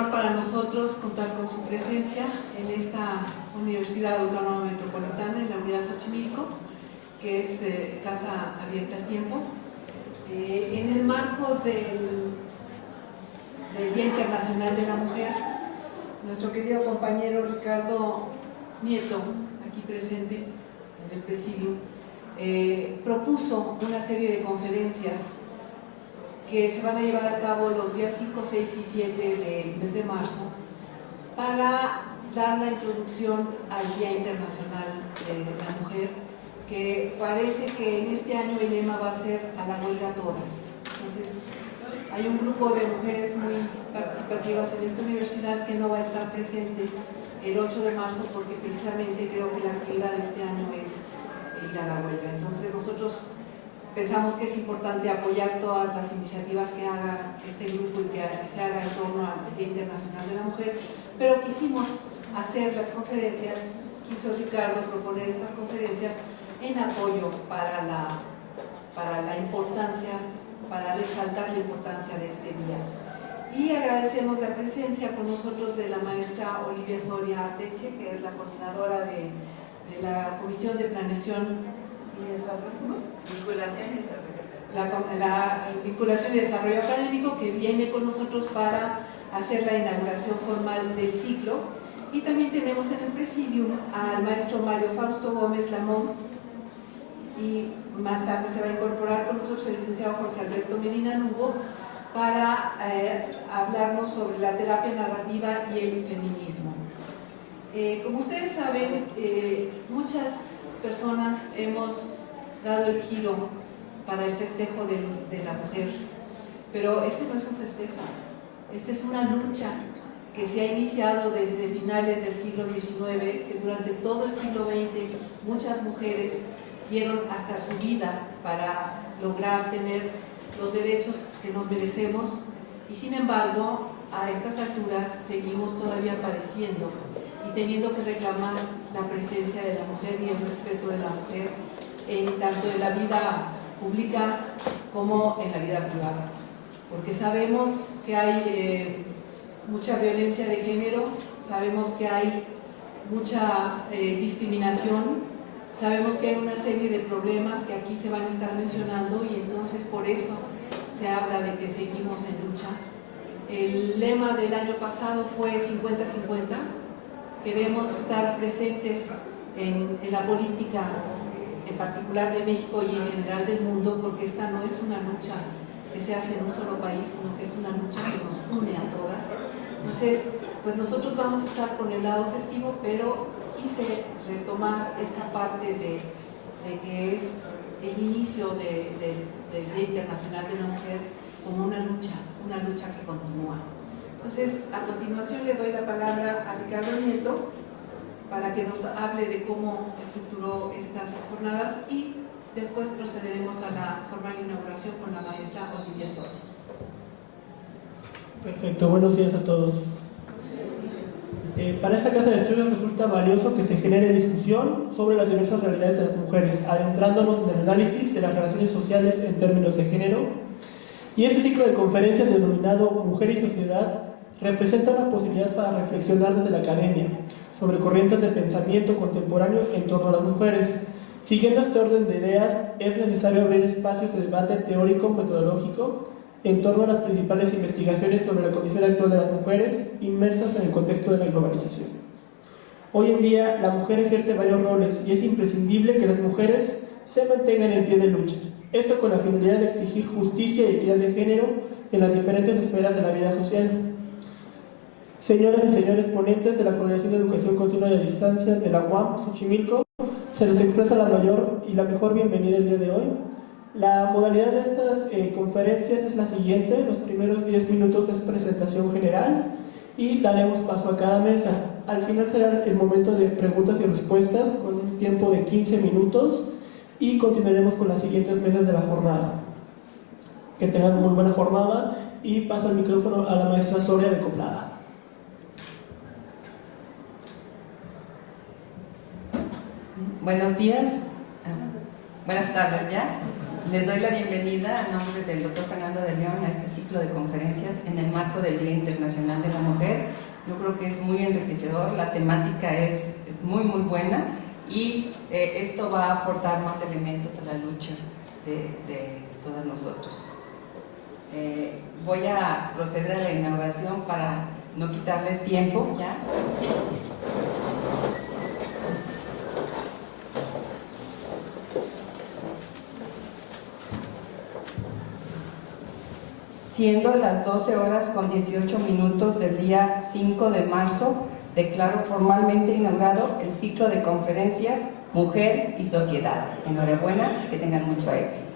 honor para nosotros contar con su presencia en esta Universidad Autónoma Metropolitana, en la Unidad Xochimilco, que es Casa Abierta al Tiempo. En el marco del Día Internacional de la Mujer, nuestro querido compañero Ricardo Nieto, aquí presente en el presidio, propuso una serie de conferencias que se van a llevar a cabo los días 5, 6 y 7 del mes de marzo para dar la introducción al Día Internacional de la Mujer, que parece que en este año el lema va a ser "a la huelga todas". Entonces, hay un grupo de mujeres muy participativas en esta universidad que no va a estar presentes el 8 de marzo porque precisamente creo que la actividad de este año es ir a la huelga. Entonces, nosotros pensamos que es importante apoyar todas las iniciativas que haga este grupo y que se haga en torno al Día Internacional de la Mujer, pero quisimos hacer las conferencias, quiso Ricardo proponer estas conferencias en apoyo para la importancia, para resaltar la importancia de este día. Y agradecemos la presencia con nosotros de la maestra Olivia Soria Ateche, que es la coordinadora de la Comisión de Planeación y Vinculación y Desarrollo Académico, que viene con nosotros para hacer la inauguración formal del ciclo. Y también tenemos en el presidium al maestro Mario Fausto Gómez Lamón, y más tarde se va a incorporar con nosotros el licenciado Jorge Alberto Medina Lugo para hablarnos sobre la terapia narrativa y el feminismo. Como ustedes saben, muchas personas hemos dado el giro para el festejo de la mujer, pero este no es un festejo, esta es una lucha que se ha iniciado desde finales del siglo XIX, que durante todo el siglo XX muchas mujeres dieron hasta su vida para lograr tener los derechos que nos merecemos, y sin embargo a estas alturas seguimos todavía padeciendo y teniendo que reclamar la presencia de la mujer y el respeto de la mujer tanto en la vida pública como en la vida privada, porque sabemos que hay mucha violencia de género, sabemos que hay mucha discriminación, sabemos que hay una serie de problemas que aquí se van a estar mencionando, y entonces por eso se habla de que seguimos en lucha. El lema del año pasado fue 50-50. Queremos estar presentes en la política, en particular de México y en general del mundo, porque esta no es una lucha que se hace en un solo país, sino que es una lucha que nos une a todas. Entonces, pues nosotros vamos a estar con el lado festivo, pero quise retomar esta parte de que es el inicio del Día Internacional de la Mujer como una lucha que continúa. Entonces, a continuación le doy la palabra a Ricardo Nieto para que nos hable de cómo estructuró estas jornadas, y después procederemos a la formal inauguración con la maestra Olivia Soria. Perfecto, buenos días a todos. Para esta casa de estudios resulta valioso que se genere discusión sobre las diversas realidades de las mujeres, adentrándonos en el análisis de las relaciones sociales en términos de género. Y este ciclo de conferencias denominado Mujer y Sociedad representa una posibilidad para reflexionar desde la academia sobre corrientes de pensamiento contemporáneo en torno a las mujeres. Siguiendo este orden de ideas, es necesario abrir espacios de debate teórico-metodológico en torno a las principales investigaciones sobre la condición actual de las mujeres inmersas en el contexto de la globalización. Hoy en día, la mujer ejerce varios roles y es imprescindible que las mujeres se mantengan en pie de lucha. Esto con la finalidad de exigir justicia y equidad de género en las diferentes esferas de la vida social. Señoras y señores ponentes de la Coordinación de Educación Continua y a Distancia de la UAM Xochimilco, se les expresa la mayor y la mejor bienvenida el día de hoy. La modalidad de estas conferencias es la siguiente: los primeros 10 minutos es presentación general y daremos paso a cada mesa. Al final será el momento de preguntas y respuestas con un tiempo de 15 minutos y continuaremos con las siguientes mesas de la jornada. Que tengan muy buena jornada, y paso el micrófono a la maestra Soria de Coplada. Buenos días, buenas tardes ya. Les doy la bienvenida a nombre del Dr. Fernando de León a este ciclo de conferencias en el marco del Día Internacional de la Mujer. Yo creo que es muy enriquecedor, la temática es muy buena y esto va a aportar más elementos a la lucha de todos nosotros. Voy a proceder a la inauguración para no quitarles tiempo ya. Siendo las 12:18 del día 5 de marzo, declaro formalmente inaugurado el ciclo de conferencias Mujer y Sociedad. Enhorabuena, que tengan mucho éxito.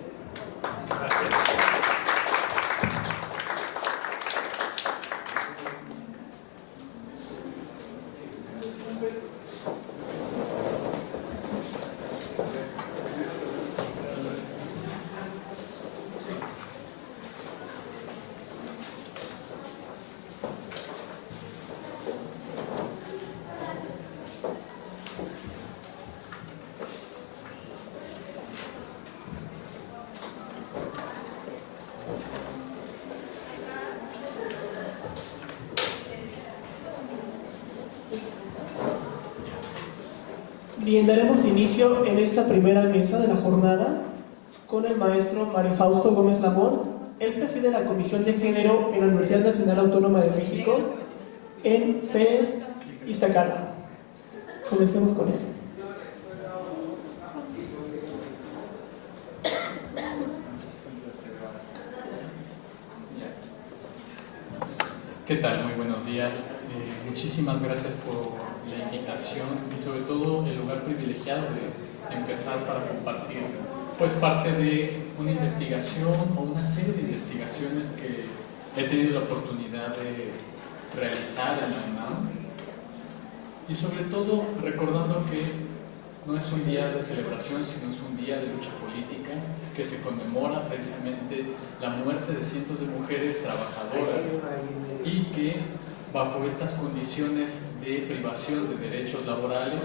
Bien, daremos inicio en esta primera mesa de la jornada con el maestro Mario Fausto Gómez Lamón. Él preside la Comisión de Género en la Universidad Nacional Autónoma de México en FES Iztacala. Comencemos con él. ¿Qué tal? Muy buenos días. Muchísimas gracias por la invitación y sobre todo el lugar privilegiado de empezar para compartir pues parte de una investigación o una serie de investigaciones que he tenido la oportunidad de realizar en la UNAM y sobre todo recordando que no es un día de celebración, sino es un día de lucha política que se conmemora precisamente la muerte de cientos de mujeres trabajadoras y que bajo estas condiciones de privación de derechos laborales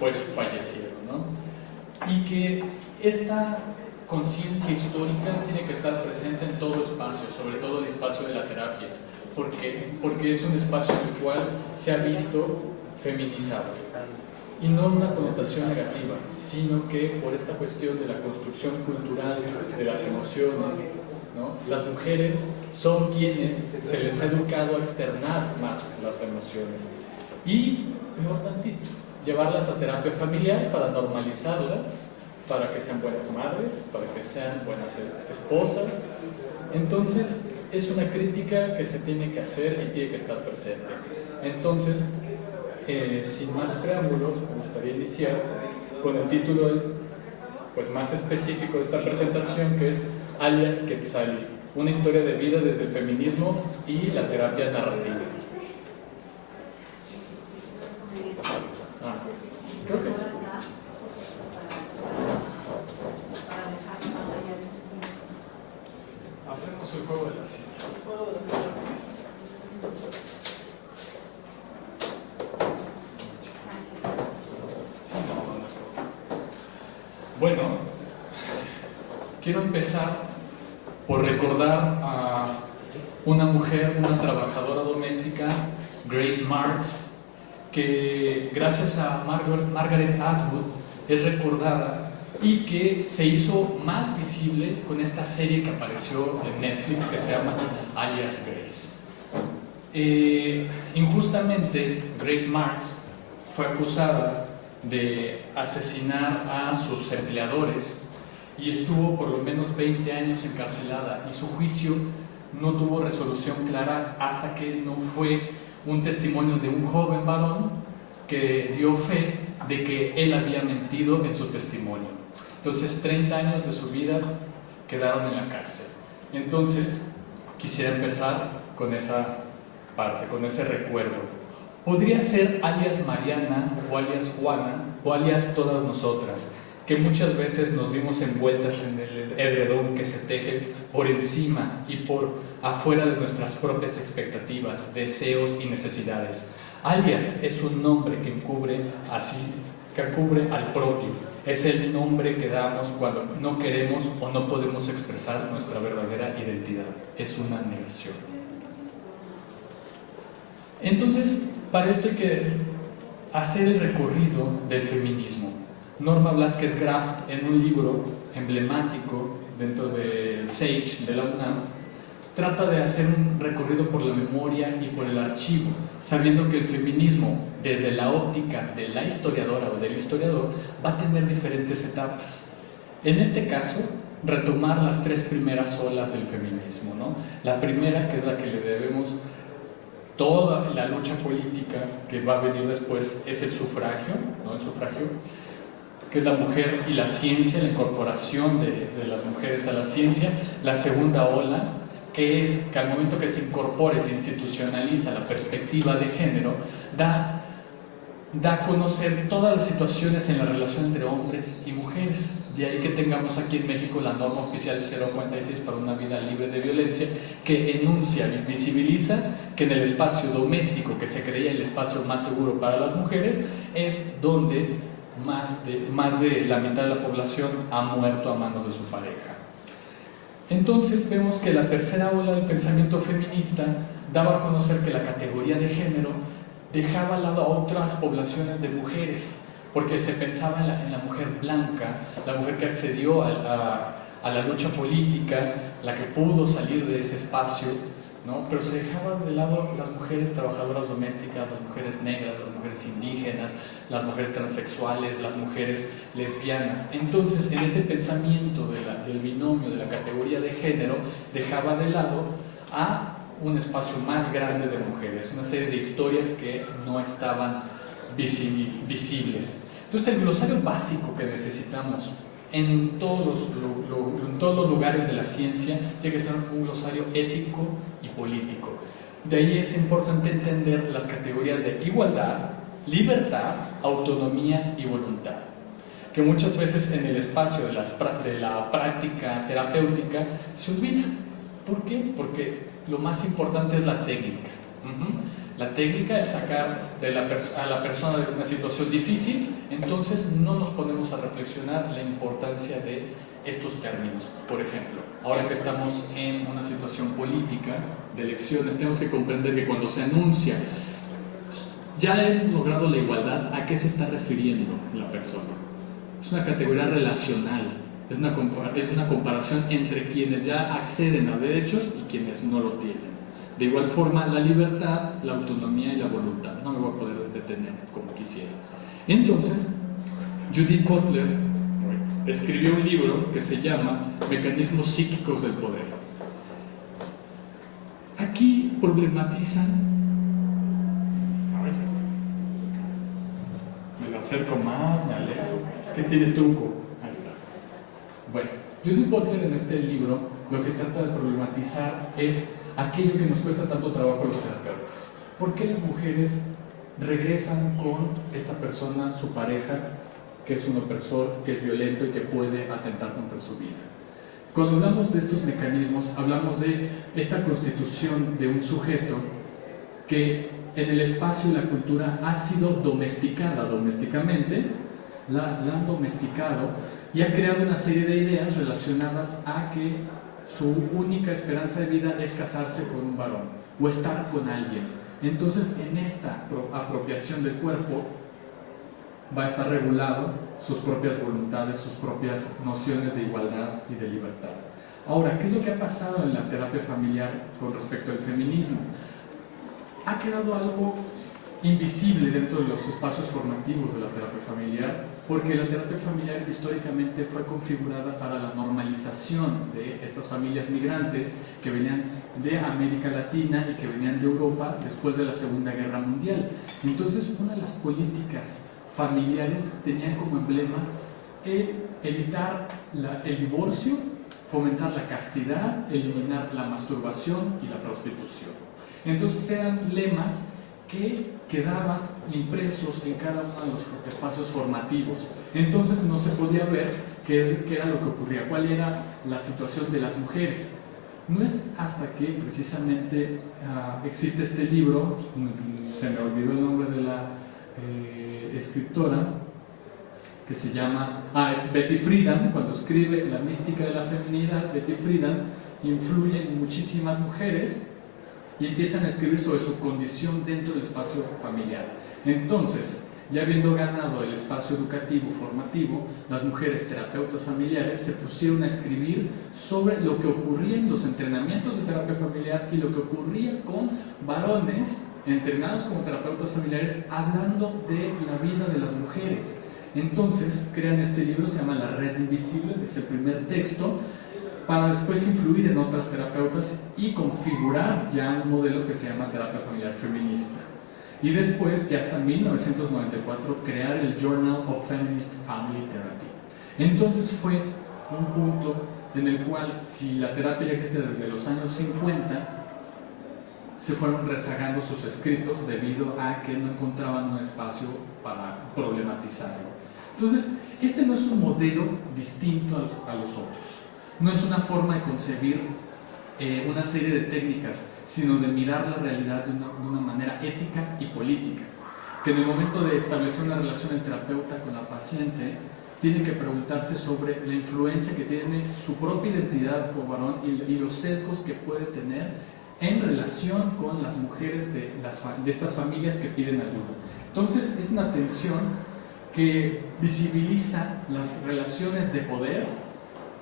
pues fallecieron, ¿no? Y que esta conciencia histórica tiene que estar presente en todo espacio, sobre todo el espacio de la terapia, porque es un espacio en el cual se ha visto feminizado. Y no una connotación negativa, sino que por esta cuestión de la construcción cultural de las emociones, ¿no? Las mujeres son quienes se les ha educado a externar más las emociones y, peor tantito, llevarlas a terapia familiar para normalizarlas, para que sean buenas madres, para que sean buenas esposas. Entonces, es una crítica que se tiene que hacer y tiene que estar presente. Entonces, sin más preámbulos, me gustaría iniciar con el título pues, más específico de esta presentación, que es Alias Quetzali, una historia de vida desde el feminismo y la terapia narrativa. Creo que sí. Hacemos el juego de las sillas. Bueno, quiero empezar por recordar a una mujer, una trabajadora doméstica, Grace Marks, que gracias a Margaret Atwood es recordada y que se hizo más visible con esta serie que apareció en Netflix que se llama Alias Grace. Injustamente, Grace Marks fue acusada de asesinar a sus empleadores y estuvo por lo menos 20 años encarcelada, y su juicio no tuvo resolución clara hasta que no fue un testimonio de un joven varón que dio fe de que él había mentido en su testimonio. Entonces 30 años de su vida quedaron en la cárcel. Entonces quisiera empezar con esa parte, con ese recuerdo. Podría ser alias Mariana o alias Juana o alias todas nosotras, que muchas veces nos vimos envueltas en el edredón que se teje por encima y por afuera de nuestras propias expectativas, deseos y necesidades. Alias es un nombre que encubre así que cubre al propio. Es el nombre que damos cuando no queremos o no podemos expresar nuestra verdadera identidad. Es una negación. Entonces, para esto hay que hacer el recorrido del feminismo. Norma Blázquez Graf, en un libro emblemático dentro del SAGE de la UNAM, trata de hacer un recorrido por la memoria y por el archivo, sabiendo que el feminismo, desde la óptica de la historiadora o del historiador, va a tener diferentes etapas. En este caso, retomar las 3 primeras olas del feminismo, ¿no? La primera, que es la que le debemos toda la lucha política que va a venir después, es el sufragio, ¿no? El sufragio, que es la mujer y la ciencia, la incorporación de las mujeres a la ciencia. La segunda ola, que es que al momento que se incorpore, se institucionaliza la perspectiva de género, da a conocer todas las situaciones en la relación entre hombres y mujeres. De ahí que tengamos aquí en México la norma oficial 046 para una vida libre de violencia, que enuncia y visibiliza que en el espacio doméstico, que se creía el espacio más seguro para las mujeres, es donde más de la mitad de la población ha muerto a manos de su pareja. Entonces vemos que la tercera ola del pensamiento feminista daba a conocer que la categoría de género dejaba al lado a otras poblaciones de mujeres, porque se pensaba en la mujer blanca, la mujer que accedió a la lucha política, la que pudo salir de ese espacio, ¿no? Pero se dejaban de lado las mujeres trabajadoras domésticas, las mujeres negras, las mujeres indígenas, las mujeres transexuales, las mujeres lesbianas. Entonces, en ese pensamiento del binomio de la categoría de género, dejaba de lado a un espacio más grande de mujeres, una serie de historias que no estaban visibles. Entonces, el glosario básico que necesitamos en todos los lugares de la ciencia tiene que ser un glosario ético y político. De ahí es importante entender las categorías de igualdad, libertad, autonomía y voluntad, que muchas veces en el espacio de la práctica terapéutica se olvida. ¿Por qué? Porque lo más importante es la técnica. La técnica es sacar a la persona de una situación difícil, entonces no nos ponemos a reflexionar la importancia de estos términos. Por ejemplo, ahora que estamos en una situación política de elecciones, tenemos que comprender que cuando se anuncia ya hemos logrado la igualdad, ¿a qué se está refiriendo la persona? Es una categoría relacional, es una comparación entre quienes ya acceden a derechos y quienes no lo tienen. De igual forma, la libertad, la autonomía y la voluntad. No me voy a poder detener como quisiera. Entonces, Judith Butler escribió un libro que se llama Mecanismos psíquicos del poder. Aquí problematizan... Me lo acerco más, me alejo. Es que tiene truco. Ahí está. Bueno, Judith Butler en este libro lo que trata de problematizar es aquello que nos cuesta tanto trabajo a los terapeutas. ¿Por qué las mujeres regresan con esta persona, su pareja, que es un opresor, que es violento y que puede atentar contra su vida? Cuando hablamos de estos mecanismos, hablamos de esta constitución de un sujeto que en el espacio y la cultura ha sido domesticada domésticamente, la han domesticado y ha creado una serie de ideas relacionadas a que su única esperanza de vida es casarse con un varón o estar con alguien. Entonces, en esta apropiación del cuerpo va a estar regulado sus propias voluntades, sus propias nociones de igualdad y de libertad. Ahora, ¿qué es lo que ha pasado en la terapia familiar con respecto al feminismo? Ha quedado algo invisible dentro de los espacios formativos de la terapia familiar, porque la terapia familiar históricamente fue configurada para la normalización de estas familias migrantes que venían de América Latina y que venían de Europa después de la Segunda Guerra Mundial. Entonces, una de las políticas familiares tenía como emblema evitar el divorcio, fomentar la castidad, eliminar la masturbación y la prostitución. Entonces eran lemas que quedaban impresos en cada uno de los espacios formativos. Entonces no se podía ver qué era lo que ocurría, cuál era la situación de las mujeres. No es hasta que precisamente existe este libro, se me olvidó el nombre de la escritora, que se llama, es Betty Friedan. Cuando escribe La mística de la feminidad, Betty Friedan influye en muchísimas mujeres y empiezan a escribir sobre su condición dentro del espacio familiar. Entonces, ya habiendo ganado el espacio educativo formativo, las mujeres terapeutas familiares se pusieron a escribir sobre lo que ocurría en los entrenamientos de terapia familiar y lo que ocurría con varones entrenados como terapeutas familiares hablando de la vida de las mujeres. Entonces crean este libro, se llama La Red Invisible, es el primer texto, para después influir en otras terapeutas y configurar ya un modelo que se llama terapia familiar feminista. Y después, ya hasta 1994, crear el Journal of Feminist Family Therapy. Entonces fue un punto en el cual, si la terapia ya existe desde los años 50, se fueron rezagando sus escritos debido a que no encontraban un espacio para problematizarlo. Entonces, este no es un modelo distinto a los otros. No es una forma de concebir una serie de técnicas, sino de mirar la realidad de una manera ética y política. Que en el momento de establecer una relación del terapeuta con la paciente, tiene que preguntarse sobre la influencia que tiene su propia identidad como varón y los sesgos que puede tener en relación con las mujeres de estas familias que piden ayuda. Entonces, es una tensión que visibiliza las relaciones de poder,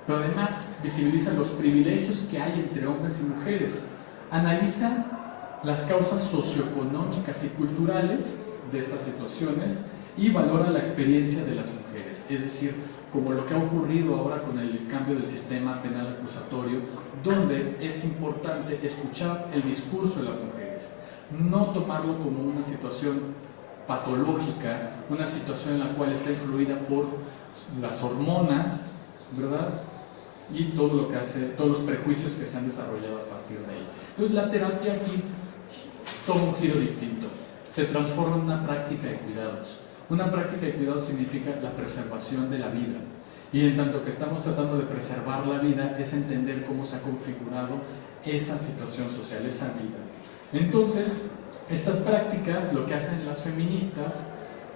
pero además visibiliza los privilegios que hay entre hombres y mujeres. Analiza las causas socioeconómicas y culturales de estas situaciones y valora la experiencia de las mujeres. Es decir, como lo que ha ocurrido ahora con el cambio del sistema penal acusatorio, donde es importante escuchar el discurso de las mujeres, no tomarlo como una situación patológica, una situación en la cual está influida por las hormonas, ¿verdad? Y todo lo que hace, todos los prejuicios que se han desarrollado a partir de ahí. Entonces la terapia aquí toma un giro distinto, se transforma en una práctica de cuidados. Una práctica de cuidados significa la preservación de la vida, y en tanto que estamos tratando de preservar la vida es entender cómo se ha configurado esa situación social, esa vida. Entonces, estas prácticas, lo que hacen las feministas,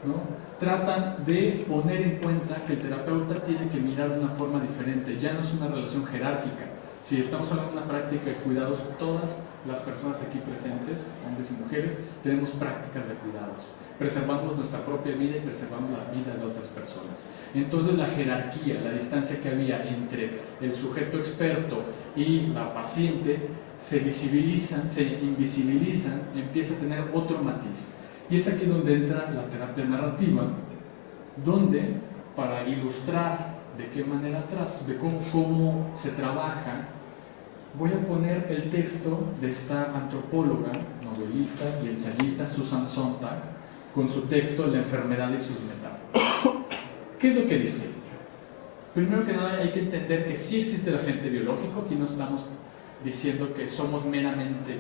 ¿no?, tratan de poner en cuenta que el terapeuta tiene que mirar de una forma diferente. Ya no es una relación jerárquica. Si estamos hablando de una práctica de cuidados, todas las personas aquí presentes, hombres y mujeres, tenemos prácticas de cuidados. Preservamos nuestra propia vida y preservamos la vida de otras personas. Entonces la jerarquía, la distancia que había entre el sujeto experto y la paciente se visibilizan, se invisibilizan, empieza a tener otro matiz. Y es aquí donde entra la terapia narrativa, donde para ilustrar de qué manera de cómo se trabaja, voy a poner el texto de esta antropóloga, novelista y ensayista Susan Sontag, con su texto La enfermedad y sus metáforas. ¿Qué es lo que dice? Primero que nada hay que entender que sí existe el agente biológico. Aquí no estamos diciendo que somos meramente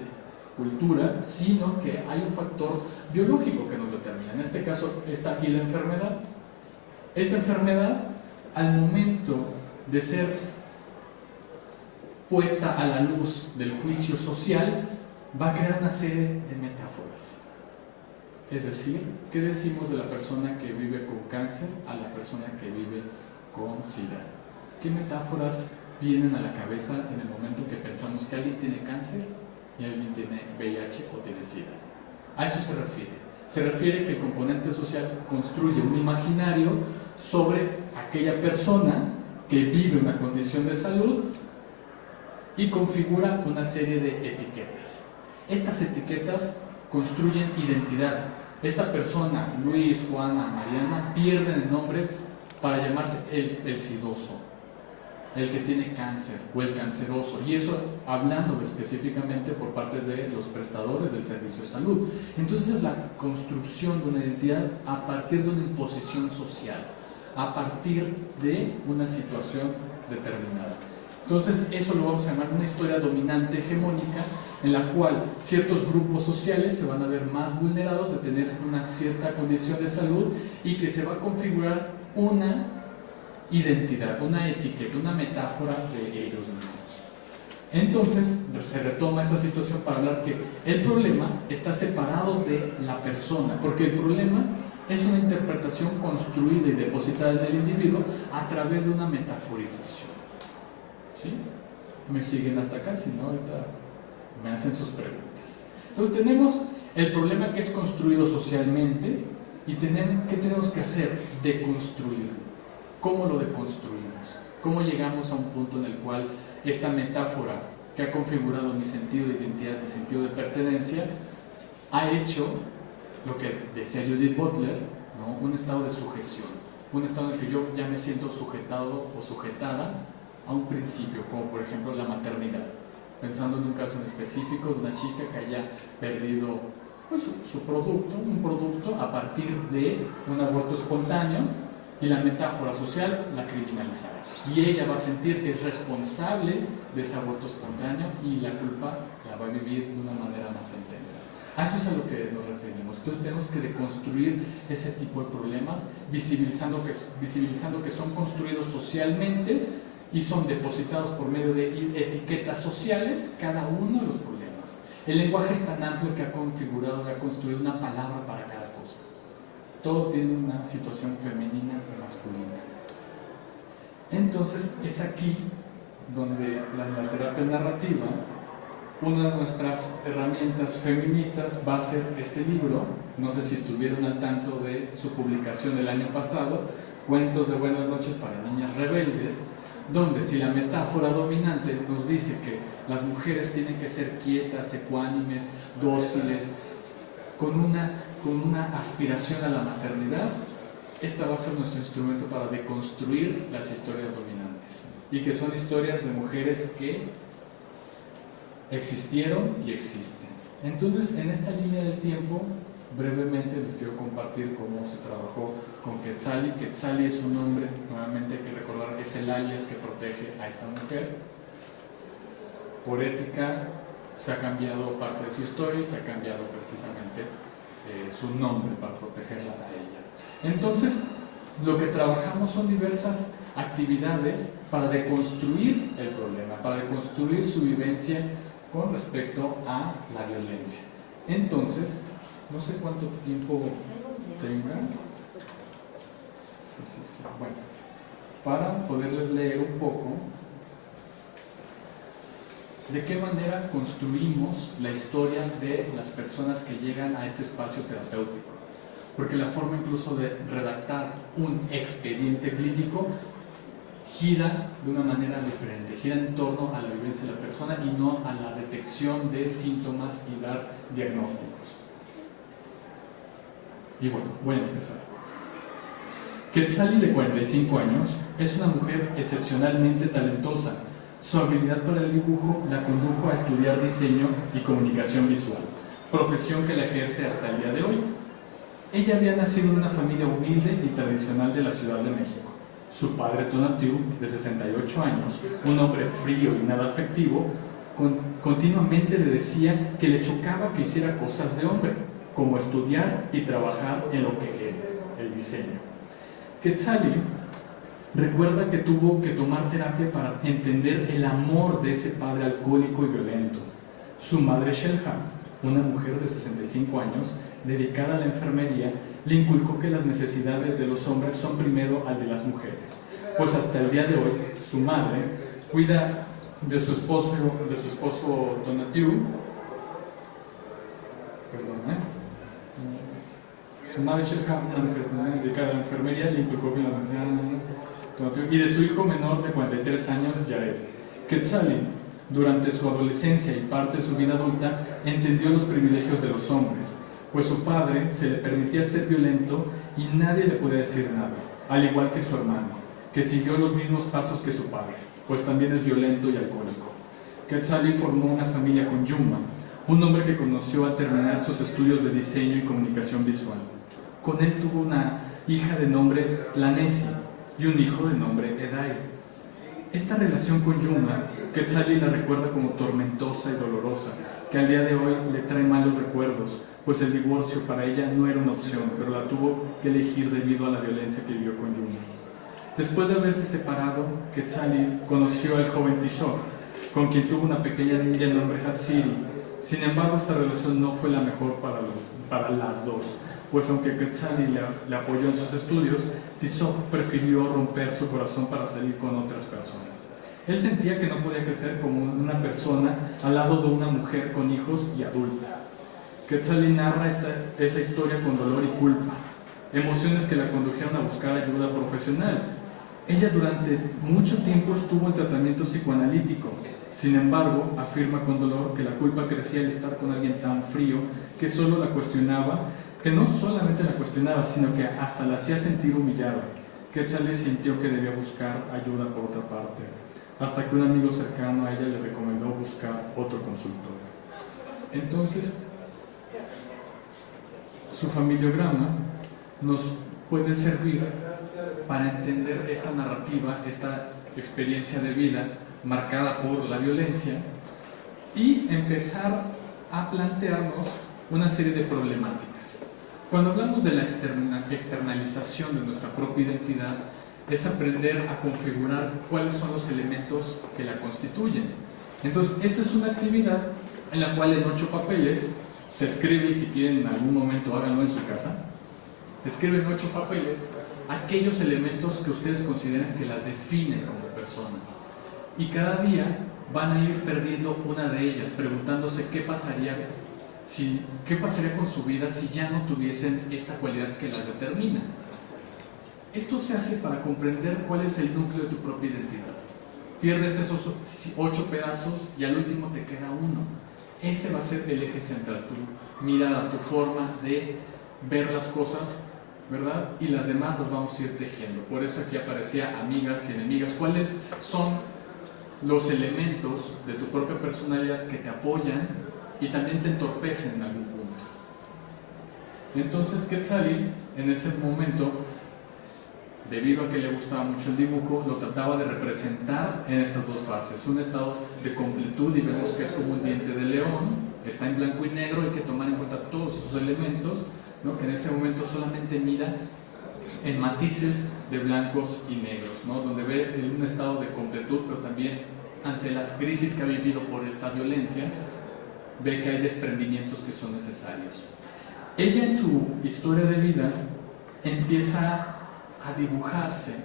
cultura, sino que hay un factor biológico que nos determina. En este caso está aquí la enfermedad. Esta enfermedad, al momento de ser puesta a la luz del juicio social, va a crear una serie de metáforas. Es decir, ¿qué decimos de la persona que vive con cáncer a la persona que vive con SIDA? ¿Qué metáforas vienen a la cabeza en el momento que pensamos que alguien tiene cáncer y alguien tiene VIH o tiene SIDA? A eso se refiere. Se refiere que el componente social construye un imaginario sobre aquella persona que vive una condición de salud y configura una serie de etiquetas. Estas etiquetas construyen identidad. Esta persona, Luis, Juana, Mariana, pierden el nombre para llamarse el sidoso, el que tiene cáncer o el canceroso, y eso hablando específicamente por parte de los prestadores del servicio de salud. Entonces es la construcción de una identidad a partir de una imposición social, a partir de una situación determinada. Entonces eso lo vamos a llamar una historia dominante hegemónica, en la cual ciertos grupos sociales se van a ver más vulnerados de tener una cierta condición de salud y que se va a configurar una identidad, una etiqueta, una metáfora de ellos mismos. Entonces se retoma esa situación para hablar que el problema está separado de la persona, porque el problema es una interpretación construida y depositada en el individuo a través de una metaforización. ¿Sí? ¿Me siguen hasta acá? Si no, ahorita me hacen sus preguntas. Entonces tenemos el problema que es construido socialmente y ¿qué tenemos que hacer? Deconstruir. ¿Cómo lo deconstruimos? ¿Cómo llegamos a un punto en el cual esta metáfora que ha configurado mi sentido de identidad, mi sentido de pertenencia, ha hecho lo que decía Judith Butler, ¿no? Un estado de sujeción, un estado en el que yo ya me siento sujetado o sujetada a un principio, como por ejemplo la maternidad, pensando en un caso en específico de una chica que haya perdido pues, un producto a partir de un aborto espontáneo, y la metáfora social la criminalizará. Y ella va a sentir que es responsable de ese aborto espontáneo y la culpa la va a vivir de una manera más intensa. A eso es a lo que nos referimos. Entonces tenemos que deconstruir ese tipo de problemas, visibilizando que son construidos socialmente y son depositados por medio de etiquetas sociales, cada uno de los problemas. El lenguaje es tan amplio que ha configurado, ha construido una palabra para cada cosa. Todo tiene una situación femenina o masculina. Entonces es aquí donde la terapia narrativa, una de nuestras herramientas feministas va a ser este libro. No sé si estuvieron al tanto de su publicación del año pasado, Cuentos de Buenas Noches para Niñas Rebeldes, donde si la metáfora dominante nos dice que las mujeres tienen que ser quietas, ecuánimes, dóciles, con una aspiración a la maternidad, esta va a ser nuestro instrumento para deconstruir las historias dominantes, y que son historias de mujeres que existieron y existen. Entonces, en esta línea del tiempo, brevemente les quiero compartir cómo se trabajó con Quetzali. Quetzali es un nombre, nuevamente hay que recordar, es el alias que protege a esta mujer. Por ética se ha cambiado parte de su historia y se ha cambiado precisamente su nombre para protegerla a ella. Entonces, lo que trabajamos son diversas actividades para deconstruir el problema, para deconstruir su vivencia con respecto a la violencia. Entonces, no sé cuánto tiempo tenga. Sí. Bueno, para poderles leer un poco de qué manera construimos la historia de las personas que llegan a este espacio terapéutico. Porque la forma incluso de redactar un expediente clínico gira de una manera diferente, gira en torno a la vivencia de la persona y no a la detección de síntomas y dar diagnósticos. Y bueno, voy a empezar. Quetzali, de 45 años, es una mujer excepcionalmente talentosa. Su habilidad para el dibujo la condujo a estudiar diseño y comunicación visual, profesión que la ejerce hasta el día de hoy. Ella había nacido en una familia humilde y tradicional de la Ciudad de México. Su padre, Tonatiuh, de 68 años, un hombre frío y nada afectivo, continuamente le decía que le chocaba que hiciera cosas de hombre, como estudiar y trabajar en lo que es el diseño. Quetzali recuerda que tuvo que tomar terapia para entender el amor de ese padre alcohólico y violento. Su madre, Shelha, una mujer de 65 años, dedicada a la enfermería, le inculcó que las necesidades de los hombres son primero al de las mujeres, pues hasta el día de hoy su madre cuida de su esposo Tonatiuh. Su madre, Shelha, una mujer dedicada a la enfermería, le inculcó que las necesidades y de su hijo menor de 43 años, Yared. Quetzali, durante su adolescencia y parte de su vida adulta, entendió los privilegios de los hombres, pues su padre se le permitía ser violento y nadie le podía decir nada, al igual que su hermano, que siguió los mismos pasos que su padre, pues también es violento y alcohólico. Quetzali formó una familia con Yuma, un hombre que conoció al terminar sus estudios de diseño y comunicación visual. Con él tuvo una hija de nombre Tlanesi y un hijo de nombre Edai. Esta relación con Yuma, Quetzali la recuerda como tormentosa y dolorosa, que al día de hoy le trae malos recuerdos, pues el divorcio para ella no era una opción, pero la tuvo que elegir debido a la violencia que vivió con Yuma. Después de haberse separado, Quetzali conoció al joven Tishok, con quien tuvo una pequeña niña de nombre Hatsiri. Sin embargo, esta relación no fue la mejor para las dos, pues aunque Quetzalí le apoyó en sus estudios, Tizoc prefirió romper su corazón para salir con otras personas. Él sentía que no podía crecer como una persona al lado de una mujer con hijos y adulta. Quetzalí narra esa historia con dolor y culpa, emociones que la condujeron a buscar ayuda profesional. Ella durante mucho tiempo estuvo en tratamiento psicoanalítico. Sin embargo, afirma con dolor que la culpa crecía al estar con alguien tan frío que solo la cuestionaba, que no solamente la cuestionaba, sino que hasta la hacía sentir humillada. Quetzalí sintió que debía buscar ayuda por otra parte, hasta que un amigo cercano a ella le recomendó buscar otro consultor. Entonces, su familiograma nos puede servir para entender esta narrativa, esta experiencia de vida marcada por la violencia y empezar a plantearnos una serie de problemáticas. Cuando hablamos de la externalización de nuestra propia identidad, es aprender a configurar cuáles son los elementos que la constituyen. Entonces, esta es una actividad en la cual en 8 papeles se escribe, y si quieren en algún momento háganlo en su casa, escriben 8 papeles aquellos elementos que ustedes consideran que las definen como persona. Y cada día van a ir perdiendo una de ellas, preguntándose qué pasaría con su vida si ya no tuviesen esta cualidad que las determina. Esto se hace para comprender cuál es el núcleo de tu propia identidad. Pierdes esos 8 pedazos y al último te queda uno. Ese va a ser el eje central, tu mirada, tu forma de ver las cosas, ¿verdad? Y las demás las vamos a ir tejiendo. Por eso aquí aparecía amigas y enemigas. ¿Cuáles son los elementos de tu propia personalidad que te apoyan y también te entorpecen en algún punto? Entonces Quetzalí, en ese momento, debido a que le gustaba mucho el dibujo, lo trataba de representar en estas dos fases. Un estado de completud, y vemos que es como un diente de león, está en blanco y negro, hay que tomar en cuenta todos esos elementos, ¿no? Que en ese momento solamente mira en matices de blancos y negros, ¿no? Donde ve un estado de completud, pero también ante las crisis que ha vivido por esta violencia, ve que hay desprendimientos que son necesarios. Ella en su historia de vida empieza a dibujarse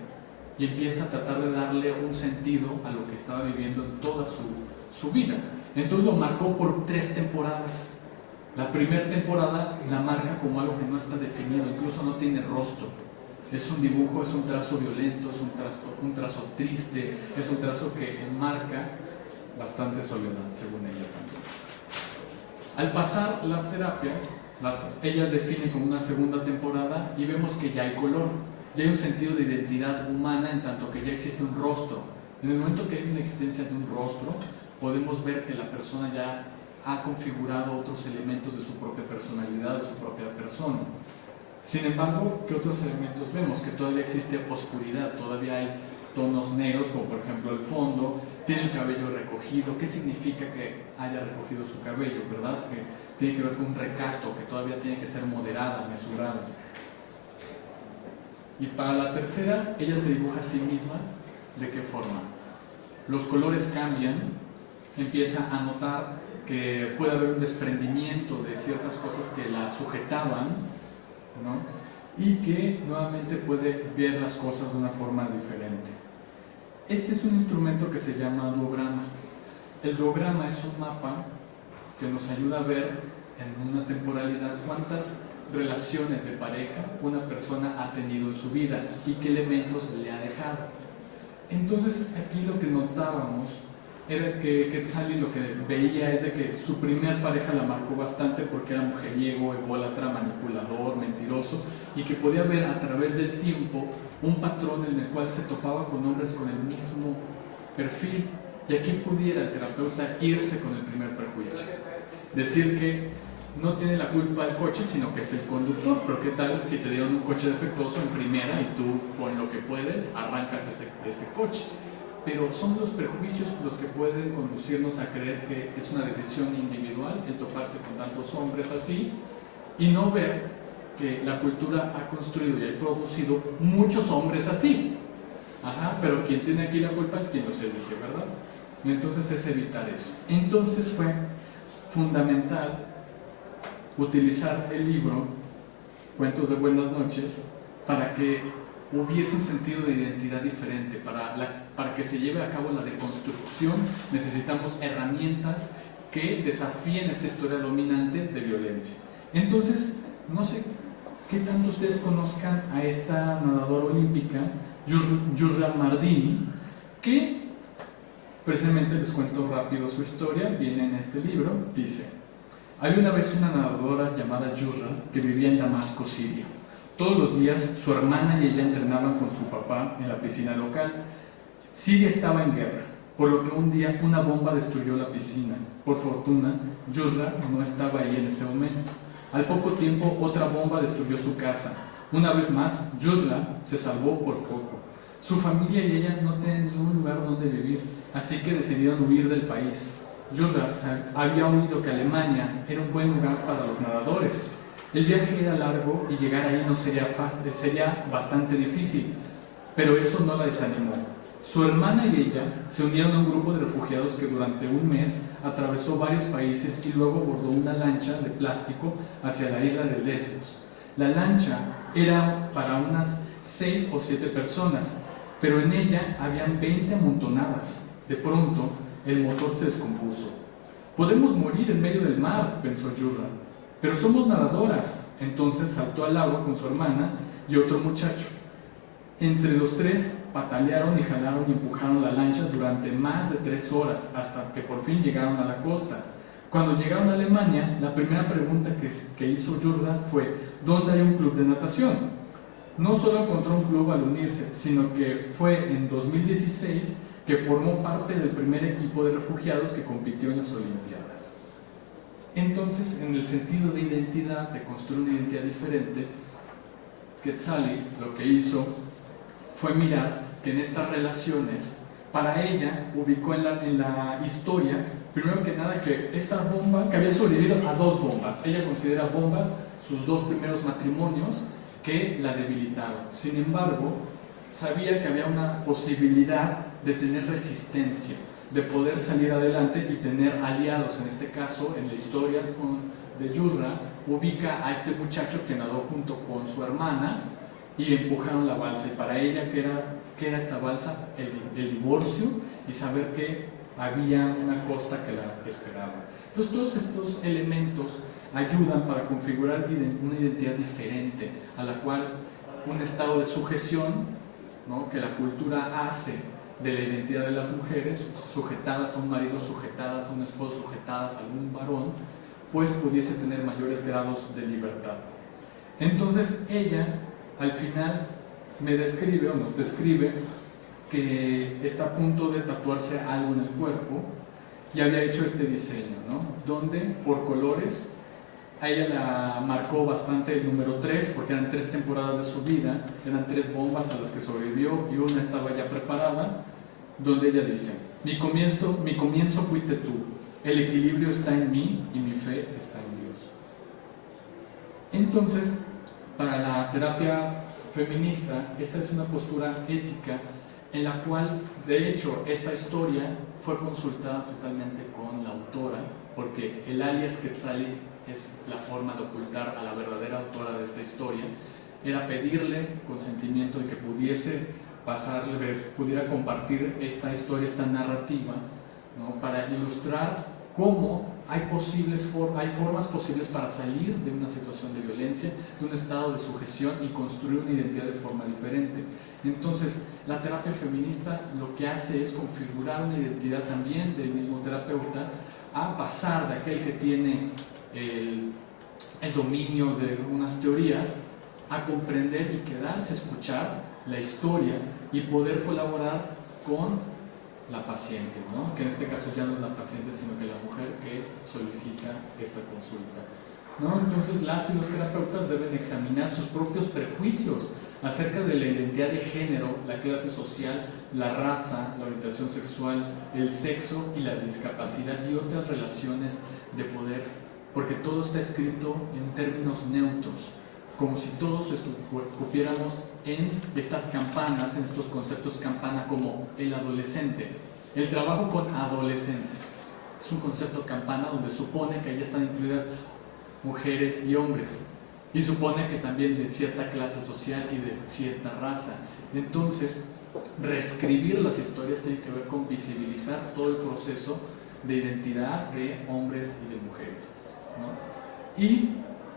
y empieza a tratar de darle un sentido a lo que estaba viviendo en toda su vida. Entonces lo marcó por 3 temporadas. La primera temporada la marca como algo que no está definido, incluso no tiene rostro. Es un dibujo, es un trazo violento, es un trazo triste, es un trazo que enmarca bastante soledad, según ella también. Al pasar las terapias, ella define como una segunda temporada y vemos que ya hay color, ya hay un sentido de identidad humana en tanto que ya existe un rostro. En el momento que hay una existencia de un rostro, podemos ver que la persona ya ha configurado otros elementos de su propia personalidad, de su propia persona. Sin embargo, ¿qué otros elementos vemos? Que todavía existe oscuridad, todavía hay tonos negros, como por ejemplo el fondo, tiene el cabello recogido. ¿Qué significa que haya recogido su cabello, verdad? Que tiene que ver con un recato, que todavía tiene que ser moderada, mesurada. Y para la tercera, ella se dibuja a sí misma. ¿De qué forma? Los colores cambian, empieza a notar que puede haber un desprendimiento de ciertas cosas que la sujetaban, ¿no? Y que nuevamente puede ver las cosas de una forma diferente. Este es un instrumento que se llama duograma. El duograma es un mapa que nos ayuda a ver en una temporalidad cuántas relaciones de pareja una persona ha tenido en su vida y qué elementos le ha dejado. Entonces aquí lo que notábamos era que Quetzalí lo que veía es de que su primer pareja la marcó bastante porque era mujeriego, ególatra, manipulador, mentiroso, y que podía ver a través del tiempo un patrón en el cual se topaba con hombres con el mismo perfil. Y aquí pudiera el terapeuta irse con el primer prejuicio, decir que no tiene la culpa el coche, sino que es el conductor. Pero ¿qué tal si te dieron un coche defectuoso en primera y tú, con lo que puedes, arrancas ese coche? Pero son los prejuicios los que pueden conducirnos a creer que es una decisión individual el toparse con tantos hombres así y no ver que la cultura ha construido y ha producido muchos hombres así. Ajá, pero quien tiene aquí la culpa es quien los elige, ¿verdad? Entonces es evitar eso. Entonces fue fundamental utilizar el libro Cuentos de Buenas Noches para que hubiese un sentido de identidad diferente. Para que se lleve a cabo la deconstrucción necesitamos herramientas que desafíen esta historia dominante de violencia. Entonces, no sé qué tanto ustedes conozcan a esta nadadora olímpica, Yurra Mardini, que precisamente les cuento rápido su historia, viene en este libro, dice: había una vez una nadadora llamada Yurra que vivía en Damasco, Siria. Todos los días su hermana y ella entrenaban con su papá en la piscina local. Siria estaba en guerra, por lo que un día una bomba destruyó la piscina. Por fortuna, Yurra no estaba ahí en ese momento. Al poco tiempo, otra bomba destruyó su casa. Una vez más, Yurra se salvó por poco. Su familia y ella no tenían ni un lugar donde vivir, así que decidieron huir del país. Yurra había oído que Alemania era un buen lugar para los nadadores. El viaje era largo y llegar ahí no sería fácil, sería bastante difícil, pero eso no la desanimó. Su hermana y ella se unieron a un grupo de refugiados que durante un mes atravesó varios países y luego bordó una lancha de plástico hacia la isla de Lesbos. La lancha era para unas 6 o 7 personas, pero en ella habían 20 amontonadas. De pronto, el motor se descompuso. «Podemos morir en medio del mar», pensó Yurra, «pero somos nadadoras». Entonces saltó al agua con su hermana y otro muchacho. Entre los tres patalearon y jalaron y empujaron la lancha durante más de 3 horas hasta que por fin llegaron a la costa. Cuando llegaron a Alemania, la primera pregunta que hizo Yurra fue: ¿dónde hay un club de natación? No solo encontró un club al unirse, sino que fue en 2016 que formó parte del primer equipo de refugiados que compitió en las Olimpiadas. Entonces, en el sentido de identidad, de construir una identidad diferente, Quetzalí lo que hizo fue mirar que en estas relaciones, para ella, ubicó en la historia, primero que nada, que esta bomba, que había sobrevivido a 2 bombas. Ella considera bombas sus 2 primeros matrimonios que la debilitaron. Sin embargo, sabía que había una posibilidad de tener resistencia, de poder salir adelante y tener aliados. En este caso, en la historia de Yurra, ubica a este muchacho que nadó junto con su hermana y empujaron la balsa. Y para ella, ¿qué era esta balsa? El divorcio y saber que había una costa que la esperaba. Entonces, todos estos elementos ayudan para configurar una identidad diferente, a la cual un estado de sujeción, ¿no?, que la cultura hace de la identidad de las mujeres, sujetadas a un marido, sujetadas a un esposo, sujetadas a algún varón, pues pudiese tener mayores grados de libertad. Entonces ella, al final, me describe o nos describe que está a punto de tatuarse algo en el cuerpo y había hecho este diseño, ¿no?, donde por colores a ella la marcó bastante el número 3, porque eran 3 temporadas de su vida, eran 3 bombas a las que sobrevivió y una estaba ya preparada, donde ella dice: mi comienzo fuiste tú, el equilibrio está en mí y mi fe está en Dios. Entonces, para la terapia feminista, esta es una postura ética en la cual, de hecho, esta historia fue consultada totalmente con la autora, porque el alias Quetzalí es la forma de ocultar a la verdadera autora de esta historia. Era pedirle consentimiento de que pudiese pudiera compartir esta historia, esta narrativa, ¿no?, para ilustrar cómo hay formas posibles para salir de una situación de violencia, de un estado de sujeción y construir una identidad de forma diferente. Entonces, la terapia feminista lo que hace es configurar una identidad también del mismo terapeuta, a pasar de aquel que tiene el dominio de unas teorías a comprender y quedarse a escuchar la historia y poder colaborar con la paciente, ¿no?, que en este caso ya no es la paciente, sino que la mujer que solicita esta consulta, ¿no? Entonces, las y los terapeutas deben examinar sus propios prejuicios acerca de la identidad de género, la clase social, la raza, la orientación sexual, el sexo y la discapacidad y otras relaciones de poder, porque todo está escrito en términos neutros, como si todos cupiéramos en estas campanas, en estos conceptos campana, como el adolescente. El trabajo con adolescentes es un concepto campana donde supone que ahí están incluidas mujeres y hombres, y supone que también de cierta clase social y de cierta raza. Entonces, reescribir las historias tiene que ver con visibilizar todo el proceso de identidad de hombres y de mujeres, ¿no? Y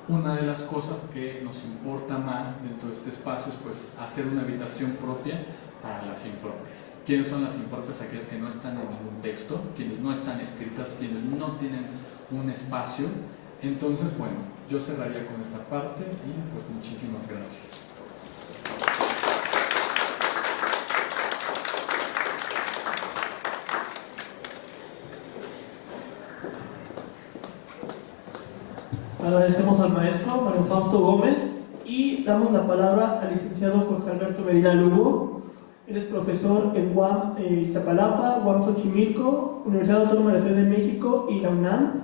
una de las cosas que nos importa más dentro de este espacio es pues hacer una habitación propia para las impropias. ¿Quiénes son las impropias? Aquellas que no están en ningún texto, quienes no están escritas, quienes no tienen un espacio. Entonces, bueno, yo cerraría con esta parte y pues muchísimas gracias. Agradecemos al maestro Mario Fausto Gómez y damos la palabra al licenciado Jorge Alberto Medina Lugo. Él es profesor en UAM Iztapalapa, UAM Xochimilco, Universidad Autónoma de la Ciudad de México y la UNAM.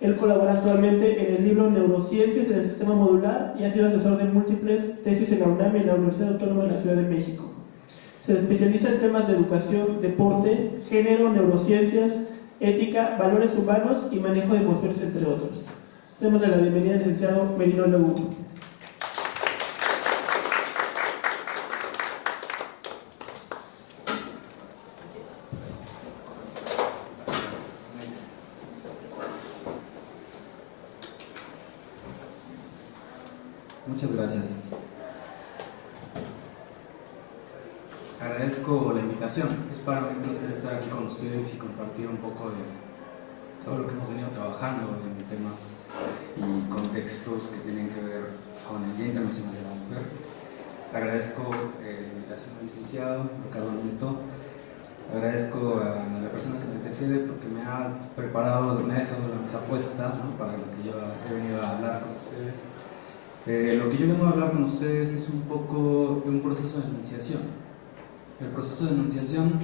Él colabora actualmente en el libro Neurociencias en el Sistema Modular y ha sido asesor de múltiples tesis en la UNAM y en la Universidad Autónoma de la Ciudad de México. Se especializa en temas de educación, deporte, género, neurociencias, ética, valores humanos y manejo de emociones, entre otros. Demos la bienvenida al licenciado Medina Lugo. Muchas gracias. Agradezco la invitación. Es para mí un placer estar aquí con ustedes y compartir un poco de todo lo que hemos venido trabajando en temas y contextos que tienen que ver con el Día Internacional de la Mujer. Agradezco la invitación al licenciado Ricardo Alberto. Agradezco a la persona que me antecede porque me ha preparado, me ha dejado la mesa puesta, ¿no?, para lo que yo he venido a hablar con ustedes. Lo que yo vengo a hablar con ustedes es un poco de un proceso de enunciación. El proceso de enunciación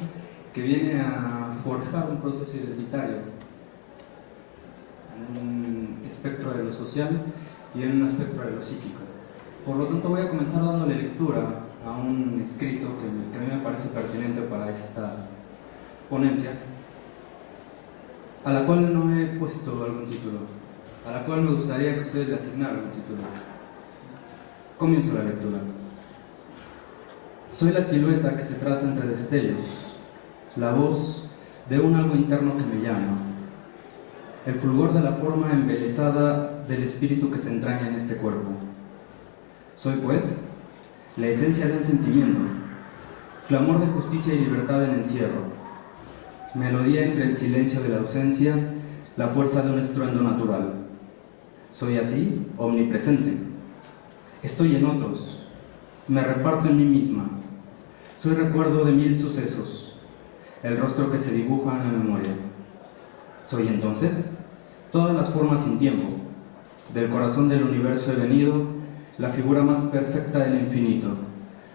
que viene a forjar un proceso identitario en un espectro de lo social y en un espectro de lo psíquico. Por lo tanto, voy a comenzar dándole lectura a un escrito que a mí me parece pertinente para esta ponencia, a la cual no he puesto algún título, a la cual me gustaría que ustedes le asignaran un título. Comienzo la lectura. Soy la silueta que se traza entre destellos, la voz de un algo interno que me llama, el fulgor de la forma embelesada del espíritu que se entraña en este cuerpo. Soy, pues, la esencia de un sentimiento, clamor de justicia y libertad en encierro, melodía entre el silencio de la ausencia, la fuerza de un estruendo natural. Soy así, omnipresente. Estoy en otros, me reparto en mí misma. Soy recuerdo de 1000 sucesos, el rostro que se dibuja en la memoria. Soy entonces todas las formas sin tiempo, del corazón del universo he venido, la figura más perfecta del infinito.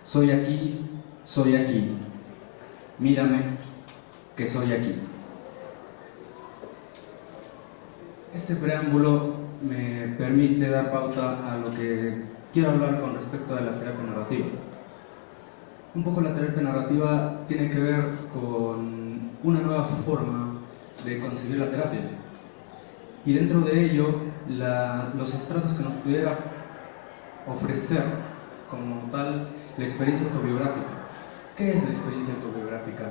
Soy aquí, mírame, que soy aquí. Este preámbulo me permite dar pauta a lo que quiero hablar con respecto a la terapia narrativa. Un poco la terapia narrativa tiene que ver con una nueva forma de concebir la terapia. Y dentro de ello, los estratos que nos pudiera ofrecer como tal la experiencia autobiográfica. ¿Qué es la experiencia autobiográfica?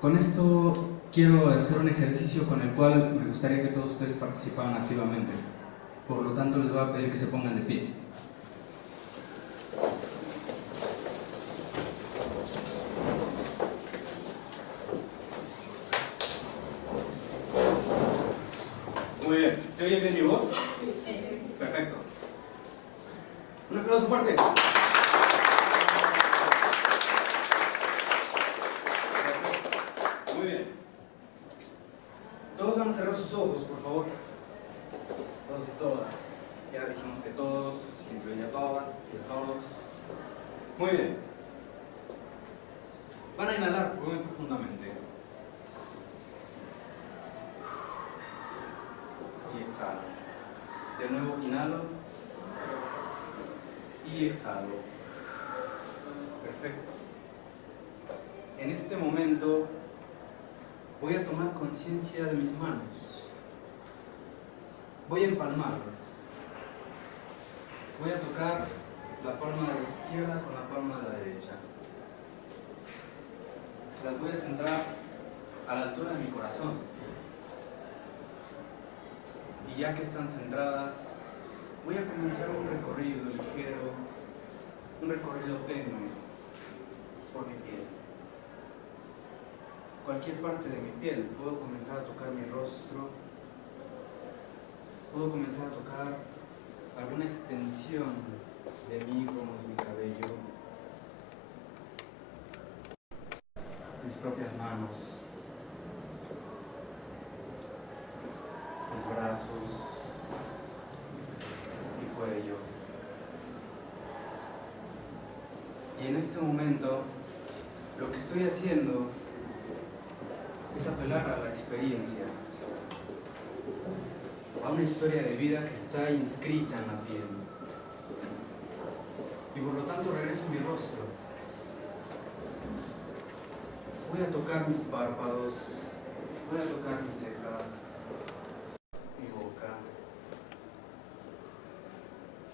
Con esto quiero hacer un ejercicio con el cual me gustaría que todos ustedes participaran activamente. Por lo tanto, les voy a pedir que se pongan de pie. Muy bien. ¿Se oye bien mi voz? Sí. Perfecto. Un aplauso fuerte. Muy bien. Todos van a cerrar sus ojos, por favor. Todos y todas. Ya dijimos que todos, incluye a todas y a todos. Muy bien. Van a inhalar muy profundamente. Y exhalo. De nuevo inhalo. Y exhalo. Perfecto. En este momento Voy a tomar conciencia de mis manos. Voy a empalmarlas. Voy a tocar la palma de la izquierda con la palma de la derecha. Las voy a centrar a la altura de mi corazón. Y ya que están centradas, voy a comenzar un recorrido ligero, un recorrido tenue por mi piel. Cualquier parte de mi piel. Puedo comenzar a tocar mi rostro, puedo comenzar a tocar alguna extensión de mí, como es mi cabello, mis propias manos, mis brazos, mi cuello. Y en este momento, lo que estoy haciendo es apelar a la experiencia, a una historia de vida que está inscrita en la piel. Y por lo tanto regreso a mi rostro. Voy a tocar mis párpados, voy a tocar mis cejas, mi boca,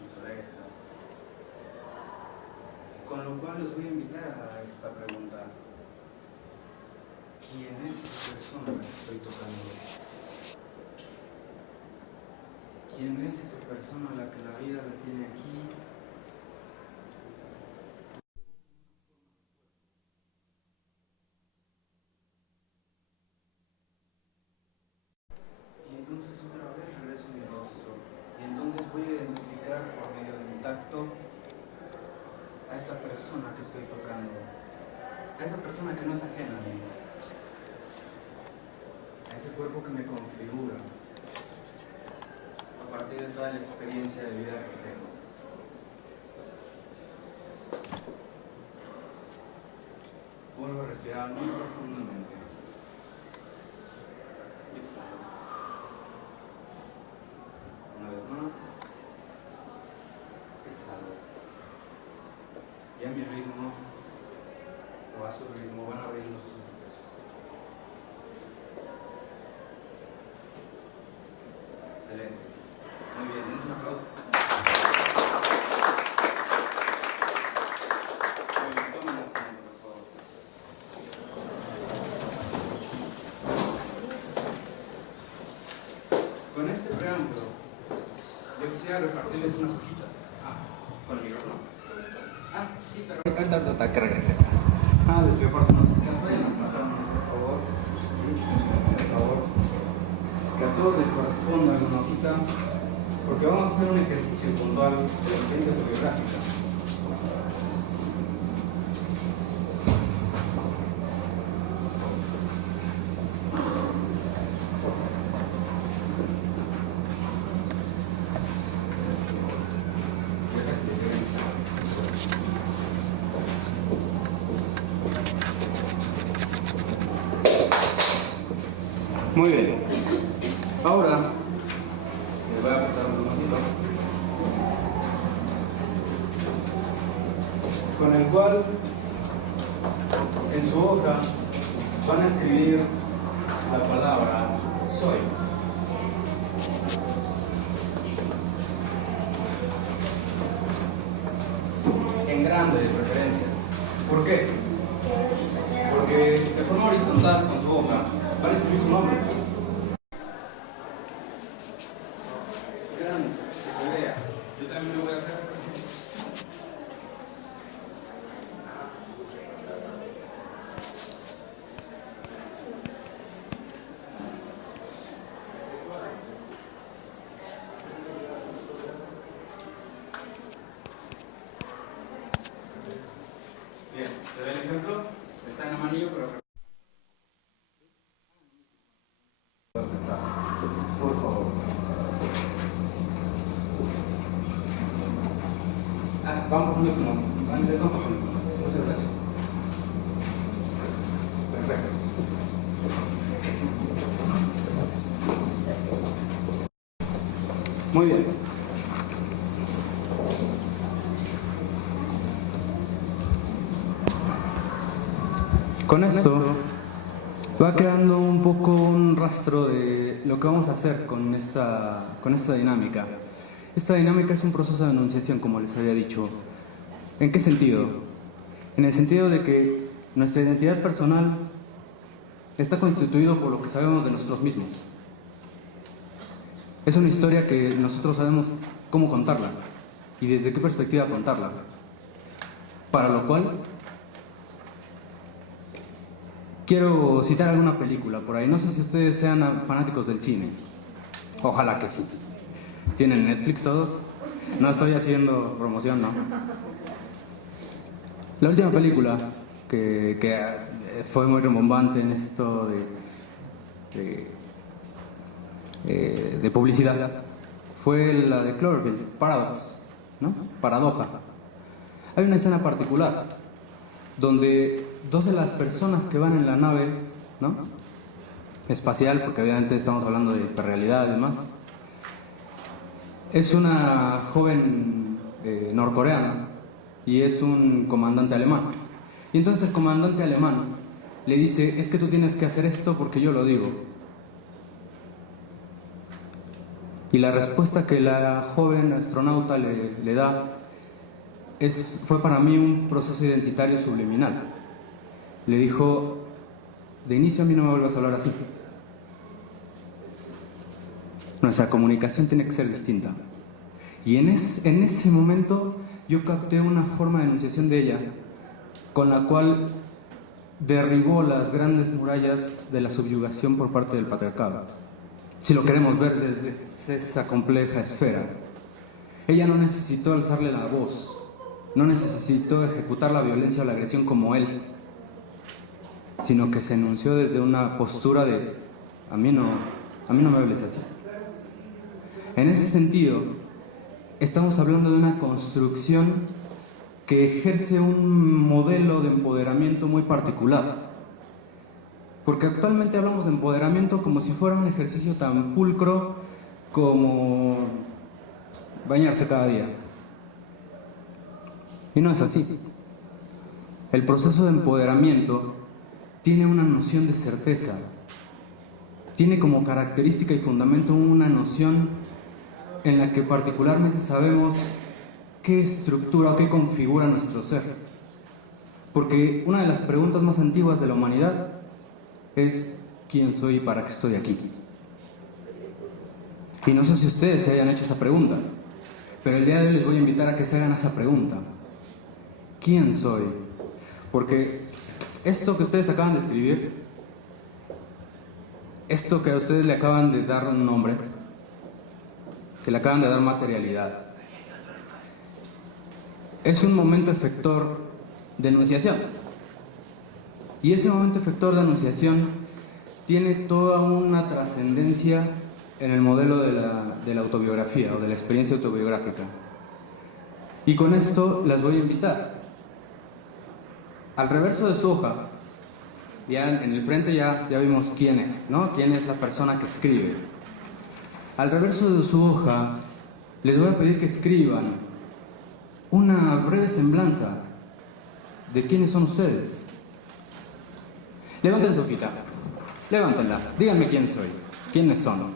mis orejas. Con lo cual los voy a invitar a esta pregunta. ¿Quién es esa persona a la que estoy tocando? ¿Quién es esa persona a la que la vida la tiene aquí? Y entonces otra vez regreso a mi rostro. Y entonces voy a identificar por medio de mi tacto a esa persona que estoy tocando. A esa persona que no es ajena a mí. A ese cuerpo que me configura a partir de toda la experiencia de vida que tengo. Vuelvo a respirar muy profundamente. Y exhalo. Una vez más. Exhalo. Y a mi ritmo, o a su ritmo, van a abrir los ojos. Excelente. Muy bien, dense un aplauso. Muy bien, tomen asiento, por favor. Con este preámbulo, yo quisiera repartirles unas hojitas. ¿Con el micrófono? Sí, pero ahorita que regrese. Les voy a partir unas hojitas. Vayan a pasarnos, por favor. Sí, por favor. Que a todos les corresponda una hojita, porque vamos a hacer un ejercicio puntual de la experiencia autobiográfica. Muy bien. Ahora les voy a pasar un plumacito con el cual en su hoja van a escribir la palabra soy. En grande de preferencia. ¿Por qué? Porque de forma horizontal con su hoja van a escribir su nombre. Grande, que se vea. Yo también lo voy a hacer. Bien, ¿se ve el ejemplo? Está en amarillo, pero... Por favor. Vamos pasando el plumón. Vamos pasando el plumón. Muchas gracias. Perfecto. Muy bien. Con esto Va quedando un poco un rastro de lo que vamos a hacer con esta dinámica. Esta dinámica es un proceso de enunciación, como les había dicho. ¿En qué sentido? En el sentido de que nuestra identidad personal está constituido por lo que sabemos de nosotros mismos. Es una historia que nosotros sabemos cómo contarla y desde qué perspectiva contarla. Para lo cual, quiero citar alguna película por ahí. No sé si ustedes sean fanáticos del cine. Ojalá que sí. ¿Tienen Netflix todos? No estoy haciendo promoción, ¿no? La última película que fue muy rembombante en esto de publicidad fue la de Cloverfield, Paradox, ¿no? Paradoja. Hay una escena particular donde dos de las personas que van en la nave, ¿no? Espacial, porque obviamente estamos hablando de hiperrealidad y demás, es una joven norcoreana y es un comandante alemán. Y entonces el comandante alemán le dice: es que tú tienes que hacer esto porque yo lo digo. Y la respuesta que la joven astronauta le da fue para mí un proceso identitario subliminal. Le dijo: de inicio a mí no me vuelvas a hablar así. Nuestra comunicación tiene que ser distinta. Y en ese momento yo capté una forma de enunciación de ella con la cual derribó las grandes murallas de la subyugación por parte del patriarcado. Si lo queremos ver desde esa compleja esfera, ella no necesitó alzarle la voz, no necesitó ejecutar la violencia o la agresión como él, sino que se enunció desde una postura de: a mí no me hables así. En ese sentido, estamos hablando de una construcción que ejerce un modelo de empoderamiento muy particular. Porque actualmente hablamos de empoderamiento como si fuera un ejercicio tan pulcro como bañarse cada día. Y no es así. El proceso de empoderamiento tiene una noción de certeza. Tiene como característica y fundamento una noción en la que particularmente sabemos qué estructura o qué configura nuestro ser. Porque una de las preguntas más antiguas de la humanidad es: ¿quién soy y para qué estoy aquí? Y no sé si ustedes se hayan hecho esa pregunta, pero el día de hoy les voy a invitar a que se hagan esa pregunta: ¿quién soy? Porque esto que ustedes acaban de escribir, esto que a ustedes le acaban de dar un nombre, que le acaban de dar materialidad, es un momento efector de enunciación. Y ese momento efector de enunciación tiene toda una trascendencia en el modelo de la autobiografía o de la experiencia autobiográfica. Y con esto las voy a invitar. Al reverso de su hoja, ya en el frente ya vimos quién es, ¿no? Quién es la persona que escribe. Al reverso de su hoja, les voy a pedir que escriban una breve semblanza de quiénes son ustedes. Levanten su hojita, levántenla, díganme quién soy, quiénes son.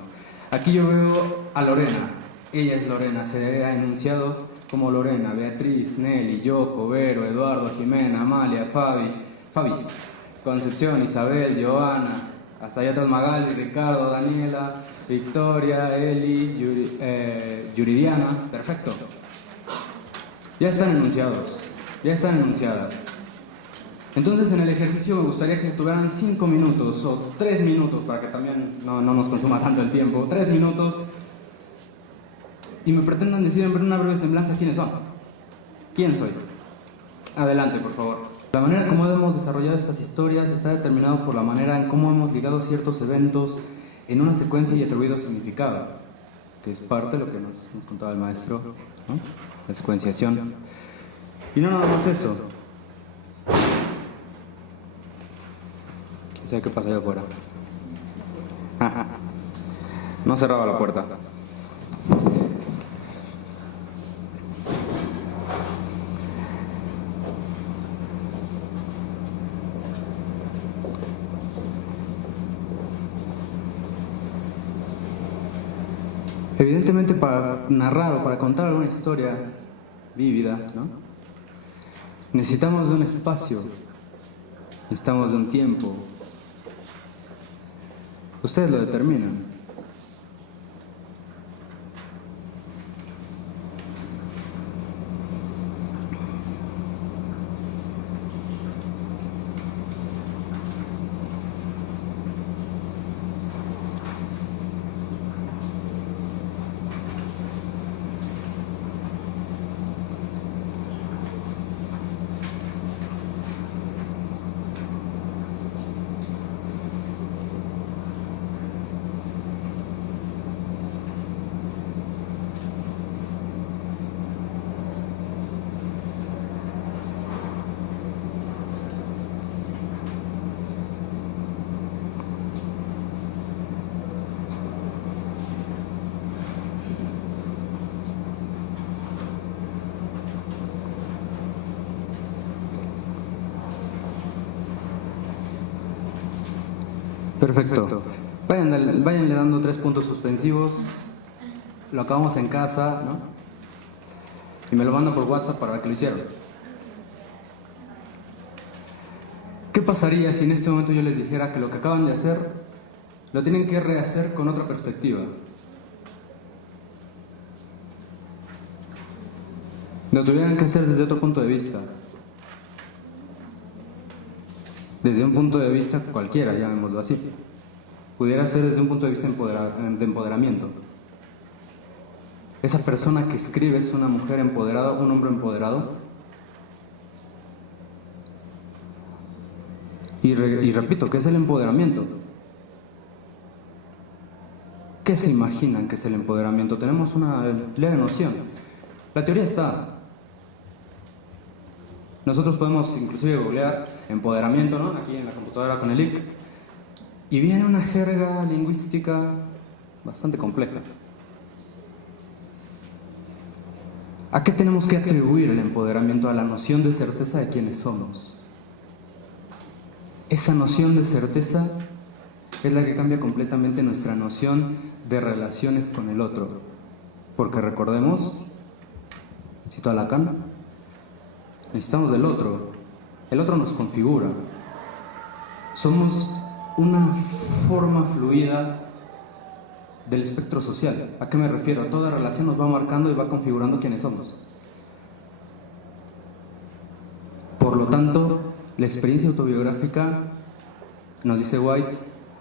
Aquí yo veo a Lorena, ella es Lorena, se ha enunciado como Lorena, Beatriz, Nelly, Yoko, Vero, Eduardo, Jimena, Amalia, Fabis, Concepción, Isabel, Joana, hasta allá atrás Magali, Ricardo, Daniela, Victoria, Eli, Yuridiana. Perfecto. Ya están enunciados, ya están enunciadas. Entonces en el ejercicio me gustaría que tuvieran 5 minutos o 3 minutos, para que también no nos consuma tanto el tiempo, 3 minutos, y me pretendan decir en una breve semblanza quiénes son. ¿Quién soy? Adelante, por favor. La manera como hemos desarrollado estas historias está determinada por la manera en cómo hemos ligado ciertos eventos en una secuencia y atribuido significado, que es parte de lo que nos contaba el maestro, ¿no? La secuenciación. Y no nada más eso. ¿Quién sabe qué pasa allá afuera? No cerraba la puerta. Evidentemente, para narrar o para contar alguna historia vívida, ¿no?, necesitamos de un espacio, necesitamos de un tiempo. Ustedes lo determinan. Perfecto. Váyanle dando 3 puntos suspensivos. Lo acabamos en casa, ¿no? Y me lo mandan por WhatsApp para que lo hicieron. ¿Qué pasaría si en este momento yo les dijera que lo que acaban de hacer lo tienen que rehacer con otra perspectiva? Lo tuvieran que hacer desde otro punto de vista. Desde un punto de vista cualquiera, llamémoslo así. Pudiera ser desde un punto de vista de empoderamiento. Esa persona que escribe es una mujer empoderada, un hombre empoderado. Y repito, ¿qué es el empoderamiento? ¿Qué se imaginan que es el empoderamiento? Tenemos una leve noción. La teoría está. Nosotros podemos inclusive googlear empoderamiento, ¿no?, aquí en la computadora con el link, y viene una jerga lingüística bastante compleja. ¿A qué tenemos que atribuir el empoderamiento? A la noción de certeza de quiénes somos. Esa noción de certeza es la que cambia completamente nuestra noción de relaciones con el otro. Porque recordemos, cito a Lacan, necesitamos del otro. El otro nos configura. Somos una forma fluida del espectro social. ¿A qué me refiero? Toda relación nos va marcando y va configurando quiénes somos. Por lo tanto, la experiencia autobiográfica, nos dice White,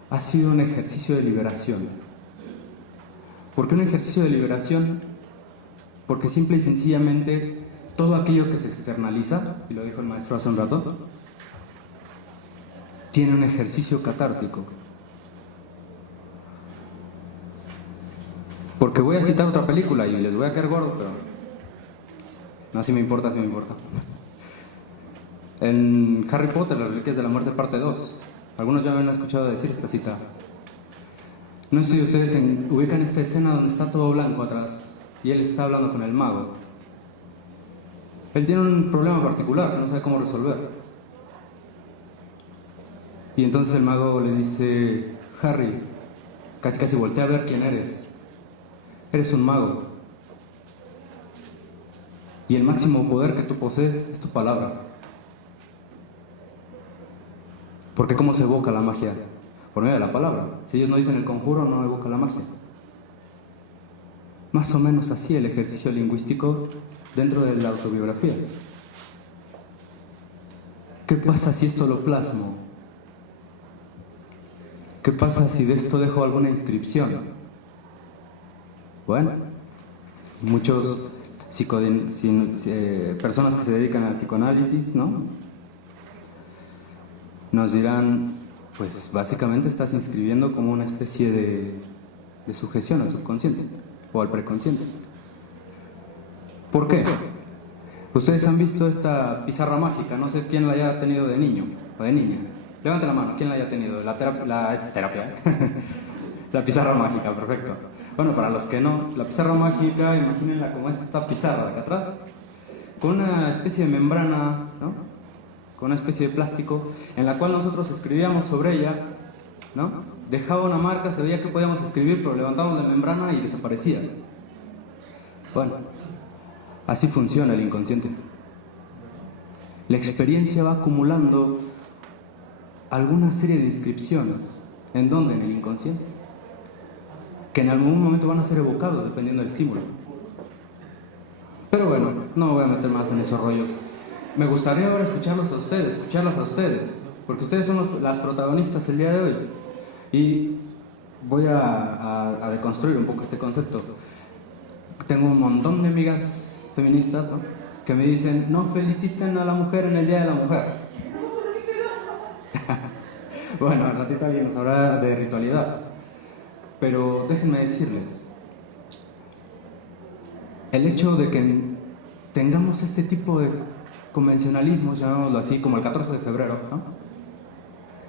ha sido un ejercicio de liberación. ¿Por qué un ejercicio de liberación? Porque simple y sencillamente todo aquello que se externaliza, y lo dijo el maestro hace un rato, tiene un ejercicio catártico. Porque voy a citar otra película y les voy a caer gordo, pero no, si me importa, si me importa. En Harry Potter, las Reliquias de la Muerte, parte 2, algunos ya me han escuchado decir esta cita. No sé si ustedes ubican esta escena donde está todo blanco atrás y él está hablando con el mago. Él tiene un problema particular que no sabe cómo resolver. Y entonces el mago le dice: Harry, casi casi voltea a ver quién eres. Eres un mago. Y el máximo poder que tú posees es tu palabra. Porque ¿cómo se evoca la magia? Por medio de la palabra. Si ellos no dicen el conjuro, no evoca la magia. Más o menos así el ejercicio lingüístico dentro de la autobiografía. ¿Qué pasa si esto lo plasmo? ¿Qué pasa si de esto dejo alguna inscripción? Bueno, muchos personas que se dedican al psicoanálisis, ¿no?, nos dirán, pues básicamente estás inscribiendo como una especie de sujeción al subconsciente o al preconsciente. ¿Por qué? Ustedes han visto esta pizarra mágica, no sé quién la haya tenido de niño o de niña. Levante la mano, ¿quién la haya tenido? La terapia. La pizarra mágica, perfecto. Bueno, para los que no, la pizarra mágica, imagínenla como esta pizarra de acá atrás, con una especie de membrana, ¿no?, con una especie de plástico, en la cual nosotros escribíamos sobre ella ¿no? Dejaba una marca, se veía que podíamos escribir, pero levantábamos la membrana y desaparecía. Bueno, así funciona el inconsciente. La experiencia va acumulando alguna serie de inscripciones. ¿En dónde? En el inconsciente. Que en algún momento van a ser evocados dependiendo del estímulo. Pero bueno, no me voy a meter más en esos rollos. Me gustaría ahora escucharlas a ustedes, porque ustedes son las protagonistas el día de hoy. Y voy a deconstruir un poco este concepto. Tengo un montón de amigas feministas, ¿no?, que me dicen: no feliciten a la mujer en el Día de la Mujer. Bueno, al ratito alguien nos hablará de ritualidad. Pero déjenme decirles, el hecho de que tengamos este tipo de convencionalismos, llamémoslo así, como el 14 de febrero, ¿no?,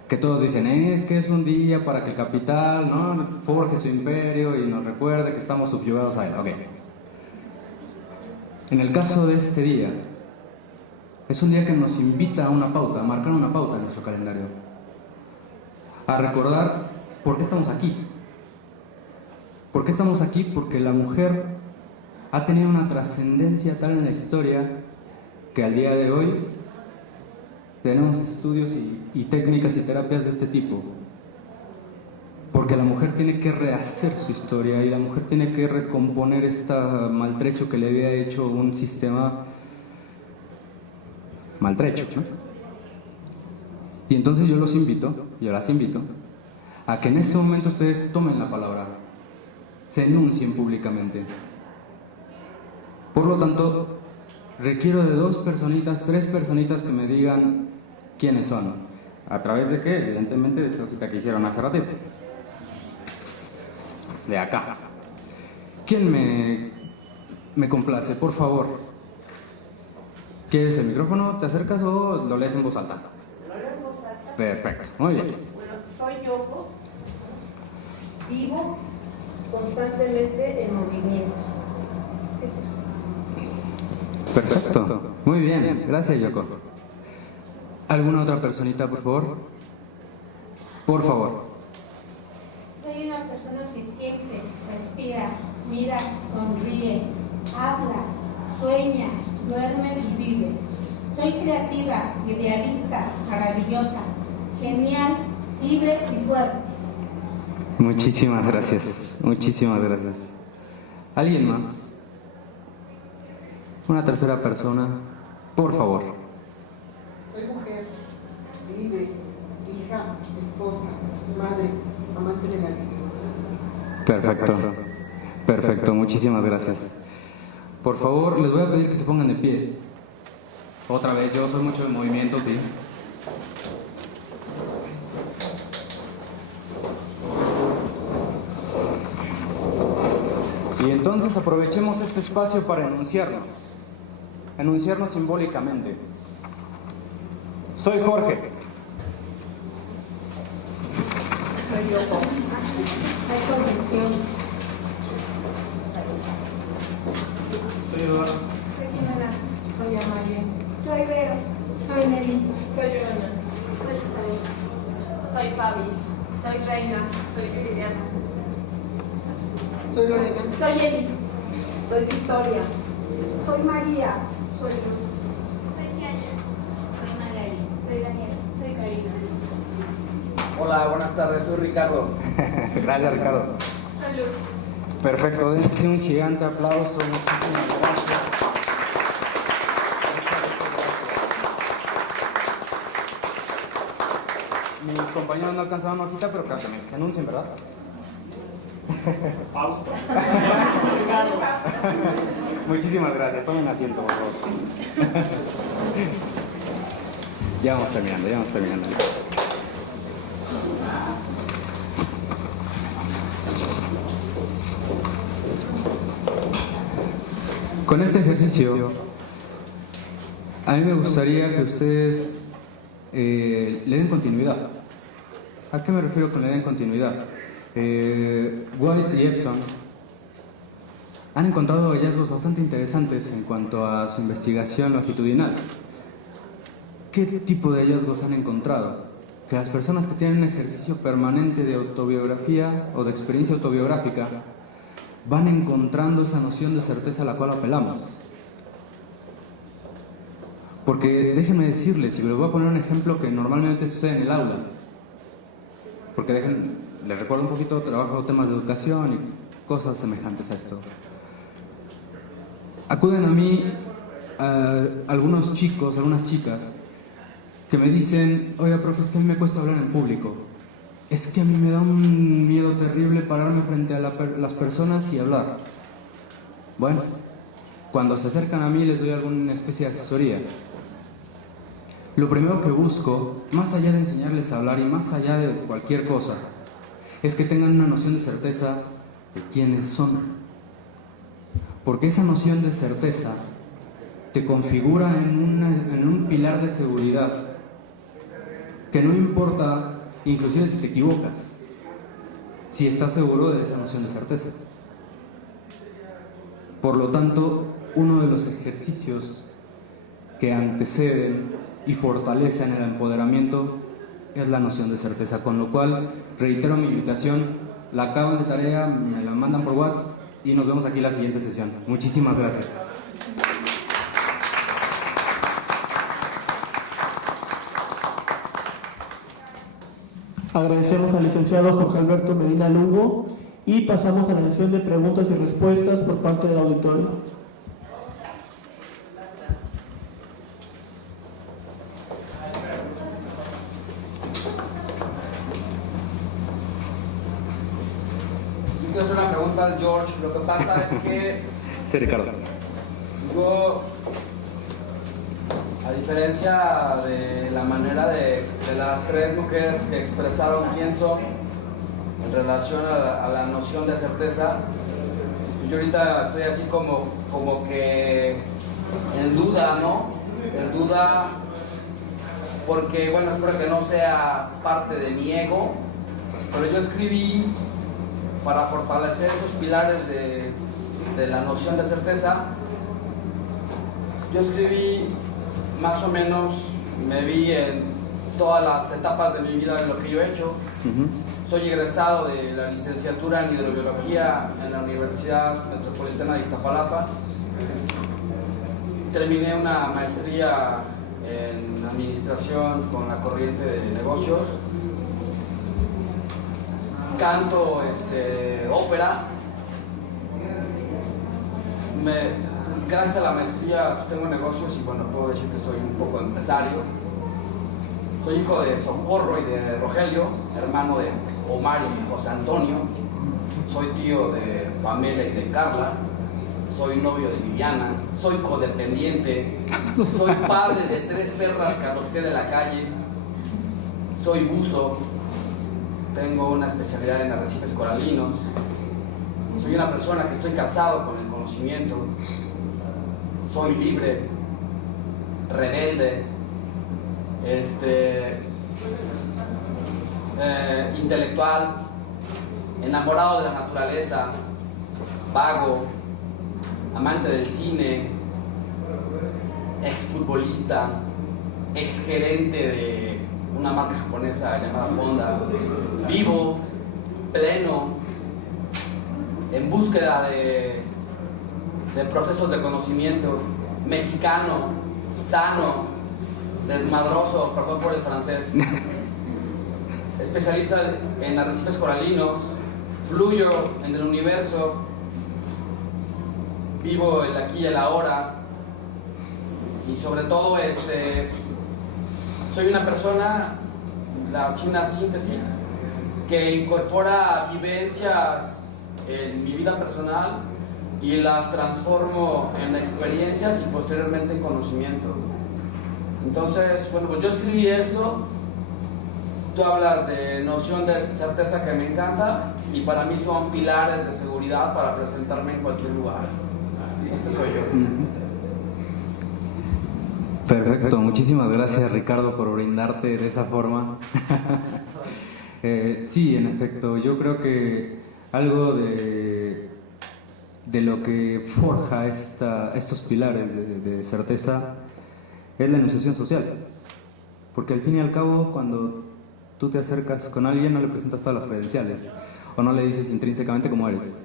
que todos dicen, es que es un día para que el capital, ¿no?, forje su imperio y nos recuerde que estamos subyugados a él. Ok. En el caso de este día, es un día que nos invita a una pauta, a marcar una pauta en nuestro calendario, a recordar por qué estamos aquí. ¿Por qué estamos aquí? Porque la mujer ha tenido una trascendencia tal en la historia que al día de hoy tenemos estudios y técnicas y terapias de este tipo. Porque la mujer tiene que rehacer su historia y la mujer tiene que recomponer este maltrecho que le había hecho un sistema maltrecho, ¿no? Y entonces yo las invito a que en este momento ustedes tomen la palabra, se enuncien públicamente. Por lo tanto, requiero de 2 personitas, 3 personitas que me digan quiénes son. ¿A través de qué? Evidentemente de esta hojita que hicieron hace ratito. De acá. ¿Quién me complace? Por favor. ¿Quieres el micrófono? ¿Te acercas o lo lees en voz alta? Lo leo en voz alta. Perfecto, muy bien. Bueno, soy Yoko. Vivo constantemente en movimiento. Eso es. Perfecto, muy bien, gracias Yoko. ¿Alguna otra personita, por favor? Por favor. Soy una persona que siente, respira, mira, sonríe, habla, sueña, duerme y vive. Soy creativa, idealista, maravillosa, genial, libre y fuerte. Muchísimas gracias, muchísimas gracias. ¿Alguien más? Una tercera persona, por favor. Soy mujer, líder, hija, esposa, madre, amante de la vida. Perfecto, perfecto, muchísimas gracias. Por favor, les voy a pedir que se pongan de pie. Otra vez, yo soy mucho de movimiento, sí. Y entonces aprovechemos este espacio para enunciarnos simbólicamente. Soy Jorge. Soy Yoko. Soy Concepción. Soy Eduardo. Soy Jimena. Soy Amalia. Soy Vero. Soy Nelly. Soy Joana. Soy Isabel. Soy Fabi. Soy Reina. Soy Viridiana. Soy Lorena. Soy Eli. Soy Victoria. Soy María. Soy Luz. Soy Cianya. Soy Magali. Soy Daniela. Soy Karina. Hola, buenas tardes, soy Ricardo. Gracias, Ricardo. Soy Luz. Perfecto, dense un gigante aplauso. Muchísimas gracias. Mis compañeros no alcanzaron una hojita, pero claro, también se anuncien, ¿verdad? Fausto. Muchísimas gracias, tomen asiento, por favor. Ya vamos terminando. Con este ejercicio, a mí me gustaría que ustedes le den continuidad. ¿A qué me refiero con le den continuidad? White y Epson han encontrado hallazgos bastante interesantes en cuanto a su investigación longitudinal. ¿Qué tipo de hallazgos han encontrado? que las personas que tienen un ejercicio permanente de autobiografía o de experiencia autobiográfica van encontrando esa noción de certeza a la cual apelamos. Porque déjenme decirles, y les voy a poner un ejemplo que normalmente sucede en el aula, porque les recuerdo un poquito, trabajo temas de educación y cosas semejantes a esto. Acuden a mí algunos chicos, algunas chicas, que me dicen: oiga, profe, es que a mí me cuesta hablar en público, es que a mí me da un miedo terrible pararme frente a las personas y hablar. Bueno, cuando se acercan a mí les doy alguna especie de asesoría. Lo primero que busco, más allá de enseñarles a hablar y más allá de cualquier cosa, es que tengan una noción de certeza de quiénes son. Porque esa noción de certeza te configura en un pilar de seguridad que no importa, inclusive si te equivocas, si estás seguro de esa noción de certeza. Por lo tanto, uno de los ejercicios que anteceden y fortalecen el empoderamiento es la noción de certeza, con lo cual reitero mi invitación, la acaban de tarea, me la mandan por WhatsApp y nos vemos aquí en la siguiente sesión. Muchísimas gracias. Agradecemos al licenciado Jorge Alberto Medina Lugo y pasamos a la sesión de preguntas y respuestas por parte del auditorio. Quiero hacer una pregunta al George. Lo que pasa es que Sí, Ricardo. yo, a diferencia de la manera de las tres mujeres que expresaron quién son en relación a la noción de certeza, yo ahorita estoy así como que en duda, ¿no? En duda porque, bueno, espero que no sea parte de mi ego, pero yo escribí para fortalecer esos pilares de la noción de certeza. Yo escribí más o menos, me vi en todas las etapas de mi vida en lo que yo he hecho. Soy egresado de la licenciatura en hidrobiología en la Universidad Metropolitana de Iztapalapa. Terminé una maestría en administración con la corriente de negocios. Canto ópera. Gracias a la maestría pues, tengo negocios y bueno, puedo decir que soy un poco empresario. Soy hijo de Socorro y de Rogelio, hermano de Omar y José Antonio. Soy tío de Pamela y de Carla. Soy novio de Viviana. Soy codependiente. Soy padre de 3 perras que adopté de la calle. Soy buzo. Tengo una especialidad en arrecifes coralinos. Soy una persona que estoy casado con el conocimiento. Soy libre, rebelde, intelectual, enamorado de la naturaleza, vago, amante del cine, exfutbolista, exgerente de una marca japonesa llamada Honda, vivo, pleno, en búsqueda de procesos de conocimiento, mexicano, sano, desmadroso, perdón por el francés, especialista en arrecifes coralinos, fluyo en el universo, vivo el aquí y el ahora, y sobre todo soy una persona, una síntesis que incorpora vivencias en mi vida personal y las transformo en experiencias y posteriormente en conocimiento. Entonces, bueno, pues yo escribí esto. Tú hablas de noción de certeza que me encanta y para mí son pilares de seguridad para presentarme en cualquier lugar. Este soy yo. Perfecto, muchísimas gracias Ricardo por brindarte de esa forma. Sí, en efecto, yo creo que algo de lo que forja estos pilares de certeza es la enunciación social, porque al fin y al cabo cuando tú te acercas con alguien, no le presentas todas las credenciales o no le dices intrínsecamente cómo eres,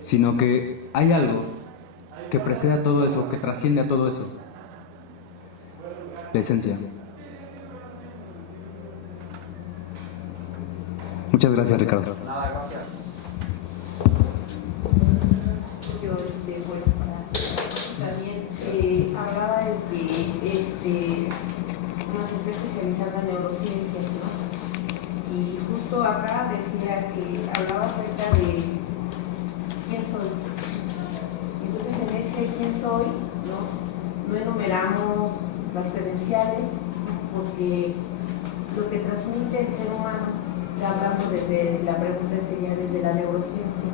sino que hay algo que precede a todo eso, que trasciende a todo eso. La esencia. Muchas gracias, Ricardo. Nada, gracias. Yo, bueno, también hablaba de que uno se está especializando en neurociencias, ¿no? Y justo acá decía que hablaba acerca de quién soy. Entonces en ese quién soy, no enumeramos las credenciales, porque lo que transmite el ser humano, ya hablando desde la pregunta sería desde la neurociencia,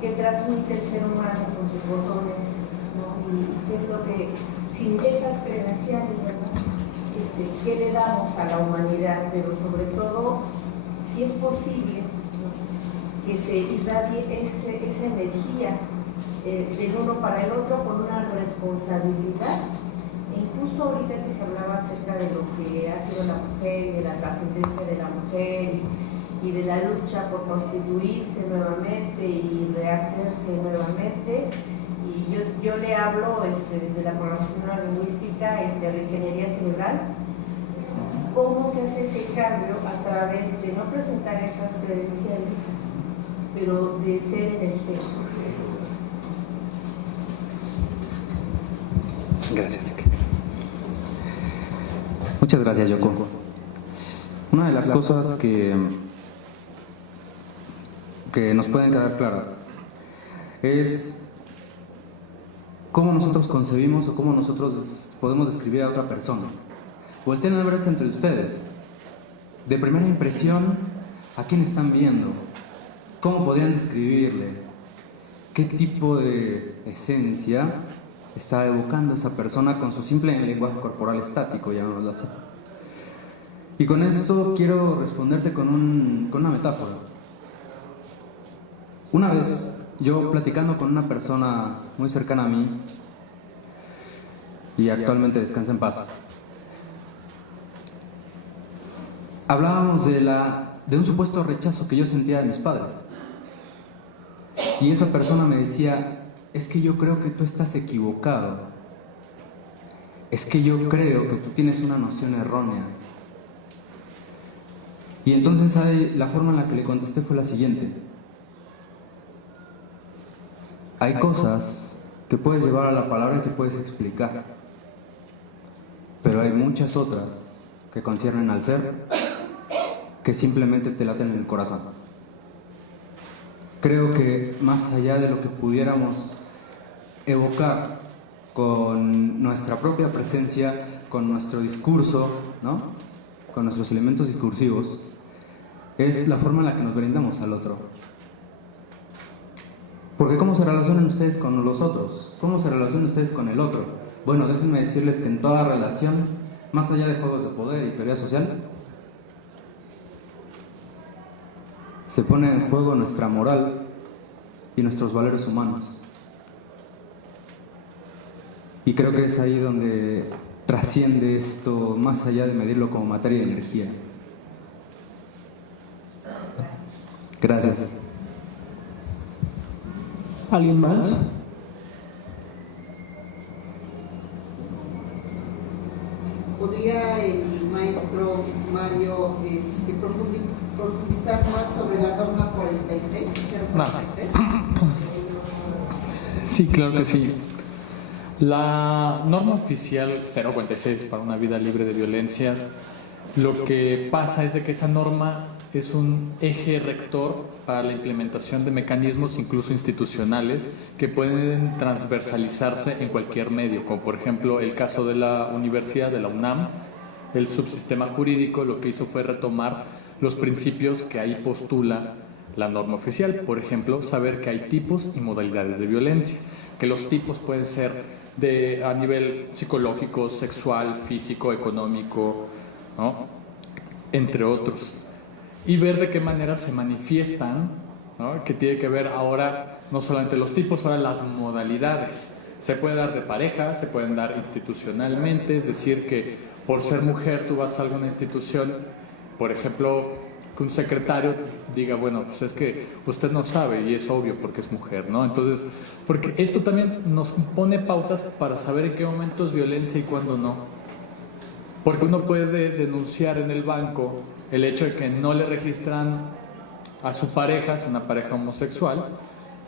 ¿qué transmite el ser humano con sus bosones? ¿No? Y qué es lo que, sin esas credenciales, ¿verdad? ¿Qué le damos a la humanidad? Pero sobre todo, si es posible, ¿no?, que se irradie esa energía del uno para el otro con una responsabilidad. E incluso ahorita que se hablaba acerca de lo que ha sido la mujer y de la trascendencia de la mujer y de la lucha por constituirse nuevamente y rehacerse nuevamente, y yo le hablo desde la programación neurolingüística, reingeniería cerebral, cómo se hace ese cambio a través de no presentar esas credenciales, pero de ser en el ser. Gracias. Muchas gracias, Yoko. Una de las cosas que nos pueden quedar claras es cómo nosotros concebimos o cómo nosotros podemos describir a otra persona. Volteen a verse entre ustedes. De primera impresión, ¿a quién están viendo? ¿Cómo podrían describirle? ¿Qué tipo de esencia está evocando esa persona con su simple lenguaje corporal estático, llamémoslo así? Y con esto quiero responderte con una metáfora. Una vez, yo platicando con una persona muy cercana a mí, y actualmente descansa en paz, hablábamos de un supuesto rechazo que yo sentía de mis padres. Y esa persona me decía: es que yo creo que tú estás equivocado. Es que yo creo que tú tienes una noción errónea. Y entonces la forma en la que le contesté fue la siguiente: hay cosas que puedes llevar a la palabra y que puedes explicar, pero hay muchas otras que conciernen al ser que simplemente te laten en el corazón. Creo que más allá de lo que pudiéramos evocar con nuestra propia presencia, con nuestro discurso, ¿no?, con nuestros elementos discursivos, es la forma en la que nos brindamos al otro. Porque ¿cómo se relacionan ustedes con los otros? ¿Cómo se relacionan ustedes con el otro? Bueno, déjenme decirles que en toda relación, más allá de juegos de poder y teoría social, se pone en juego nuestra moral y nuestros valores humanos. Y creo que es ahí donde trasciende esto, más allá de medirlo como materia y energía. Gracias. ¿Alguien más? ¿Podría el maestro Mario profundizar más sobre la norma 46? Sí, claro que sí. La norma oficial 046 para una vida libre de violencia, lo que pasa es de que esa norma es un eje rector para la implementación de mecanismos incluso institucionales que pueden transversalizarse en cualquier medio, como por ejemplo el caso de la universidad, de la UNAM. El subsistema jurídico lo que hizo fue retomar los principios que ahí postula la norma oficial. Por ejemplo, saber que hay tipos y modalidades de violencia, que los tipos pueden ser a nivel psicológico, sexual, físico, económico, ¿no?, entre otros. Y ver de qué manera se manifiestan, ¿no?, que tiene que ver ahora no solamente los tipos, ahora las modalidades. Se puede dar de pareja, se pueden dar institucionalmente, es decir, que por ser mujer tú vas a alguna institución por ejemplo, que un secretario diga, bueno, pues es que usted no sabe y es obvio porque es mujer, ¿no? Entonces, porque esto también nos pone pautas para saber en qué momento es violencia y cuándo no. Porque uno puede denunciar en el banco el hecho de que no le registran a su pareja, si es una pareja homosexual,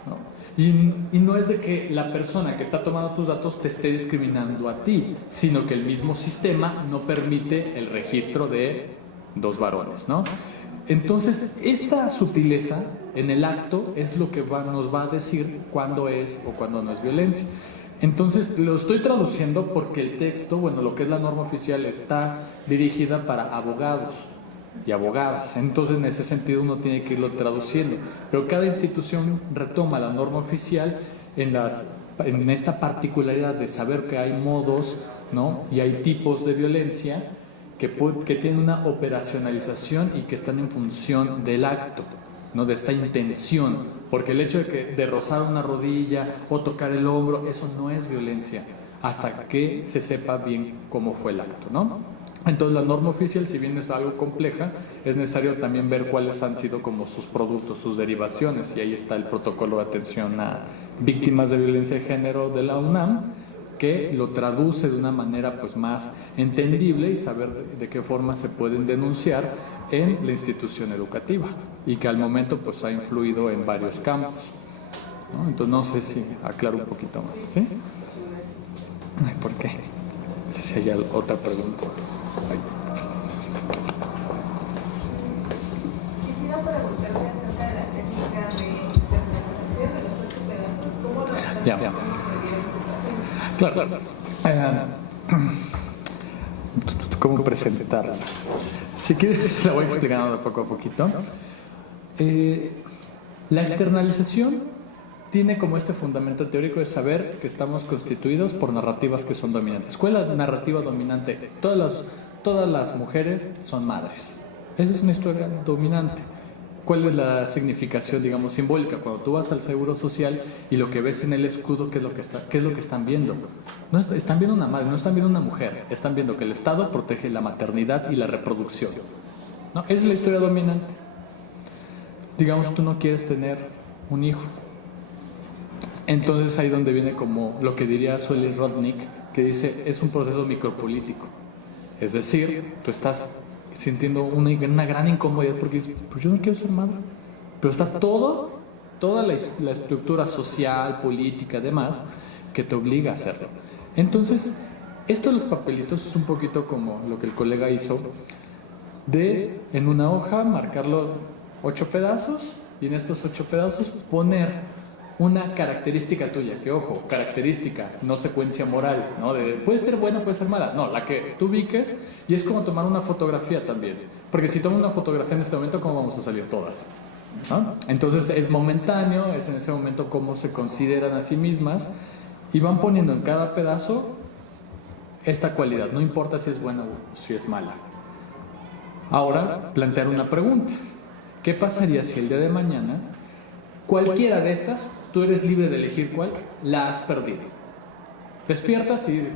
¿no? Y no es de que la persona que está tomando tus datos te esté discriminando a ti, sino que el mismo sistema no permite el registro de dos varones, ¿no? Entonces, esta sutileza en el acto es lo que nos va a decir cuándo es o cuándo no es violencia. Entonces, lo estoy traduciendo porque el texto, bueno, lo que es la norma oficial está dirigida para abogados y abogadas. Entonces, en ese sentido, uno tiene que irlo traduciendo. Pero cada institución retoma la norma oficial en esta particularidad de saber que hay modos, ¿no? Y hay tipos de violencia que tienen una operacionalización y que están en función del acto, ¿no? De esta intención. Porque el hecho de rozar una rodilla o tocar el hombro, eso no es violencia, hasta que se sepa bien cómo fue el acto, ¿no? Entonces la norma oficial, si bien es algo compleja, es necesario también ver cuáles han sido como sus productos, sus derivaciones, y ahí está el protocolo de atención a víctimas de violencia de género de la UNAM, que lo traduce de una manera pues más entendible y saber de qué forma se pueden denunciar en la institución educativa, y que al momento pues ha influido en varios campos, ¿no? Entonces no sé si aclaro un poquito más, ¿sí? ¿Por qué? No sé si hay otra pregunta. Quisiera preguntarte acerca de la técnica de internalización de los 8 pedazos. ¿Cómo lo estás Ya. Claro. ¿Cómo presentarla? Si quieres, la voy explicando de poco a poquito. La externalización tiene como este fundamento teórico de saber que estamos constituidos por narrativas que son dominantes. ¿Cuál es la narrativa dominante? Todas las mujeres son madres. Esa es una historia dominante. ¿Cuál es la significación, digamos, simbólica? Cuando tú vas al Seguro Social y lo que ves en el escudo, ¿qué es lo que están viendo? No están viendo una madre, no están viendo una mujer. Están viendo que el Estado protege la maternidad y la reproducción, ¿no? Esa es la historia dominante. Digamos, tú no quieres tener un hijo. Entonces ahí donde viene como lo que diría Sueli Rodnik, que dice, es un proceso micropolítico. Es decir, tú estás sintiendo una gran incomodidad porque dices, pues yo no quiero ser madre. Pero está toda la estructura social, política, demás, que te obliga a hacerlo. Entonces, esto de los papelitos es un poquito como lo que el colega hizo, de en una hoja marcarlo 8 pedazos y en estos 8 pedazos poner una característica tuya, que ojo, característica, no secuencia moral, ¿no? Puede ser buena, puede ser mala, no, la que tú ubiques, y es como tomar una fotografía también, porque si tomo una fotografía en este momento, ¿cómo vamos a salir todas? ¿No? Entonces es momentáneo, es en ese momento cómo se consideran a sí mismas, y van poniendo en cada pedazo esta cualidad, no importa si es buena o si es mala. Ahora, plantear una pregunta, ¿qué pasaría si el día de mañana cualquiera de estas, tú eres libre de elegir cuál, la has perdido? Despiertas y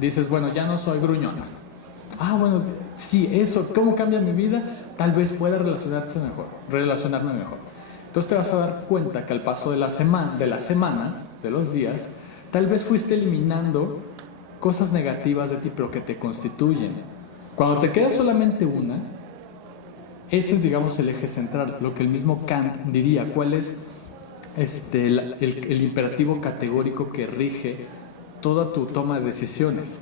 dices, bueno, ya no soy gruñona. Ah, bueno, sí, eso, ¿cómo cambia mi vida? Tal vez pueda relacionarme mejor. Entonces te vas a dar cuenta que al paso de la semana, de los días, tal vez fuiste eliminando cosas negativas de ti, pero que te constituyen. Cuando te queda solamente una, ese es, digamos, el eje central, lo que el mismo Kant diría, cuál es el imperativo categórico que rige toda tu toma de decisiones,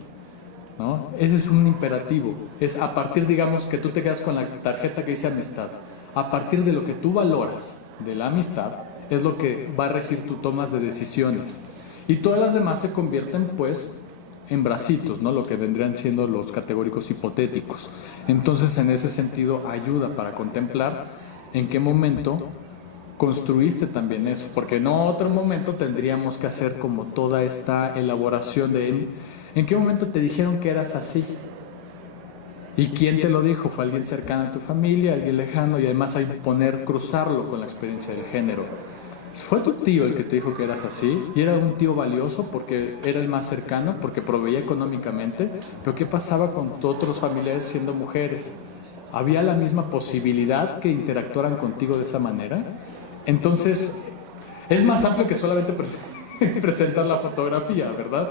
¿no? Ese es un imperativo, es a partir, digamos, que tú te quedas con la tarjeta que dice amistad, a partir de lo que tú valoras de la amistad, es lo que va a regir tu tomas de decisiones, y todas las demás se convierten, pues, en bracitos, ¿no? Lo que vendrían siendo los categóricos hipotéticos. Entonces, en ese sentido, ayuda para contemplar en qué momento construiste también eso, porque en otro momento tendríamos que hacer como toda esta elaboración de en qué momento te dijeron que eras así y quién te lo dijo. ¿Fue alguien cercano a tu familia, alguien lejano? Y además hay cruzarlo con la experiencia del género. ¿Fue tu tío el que te dijo que eras así? Y era un tío valioso porque era el más cercano, porque proveía económicamente. Pero ¿qué pasaba con otros familiares siendo mujeres? ¿Había la misma posibilidad que interactuaran contigo de esa manera? Entonces, es más amplio que solamente presentar la fotografía, ¿verdad?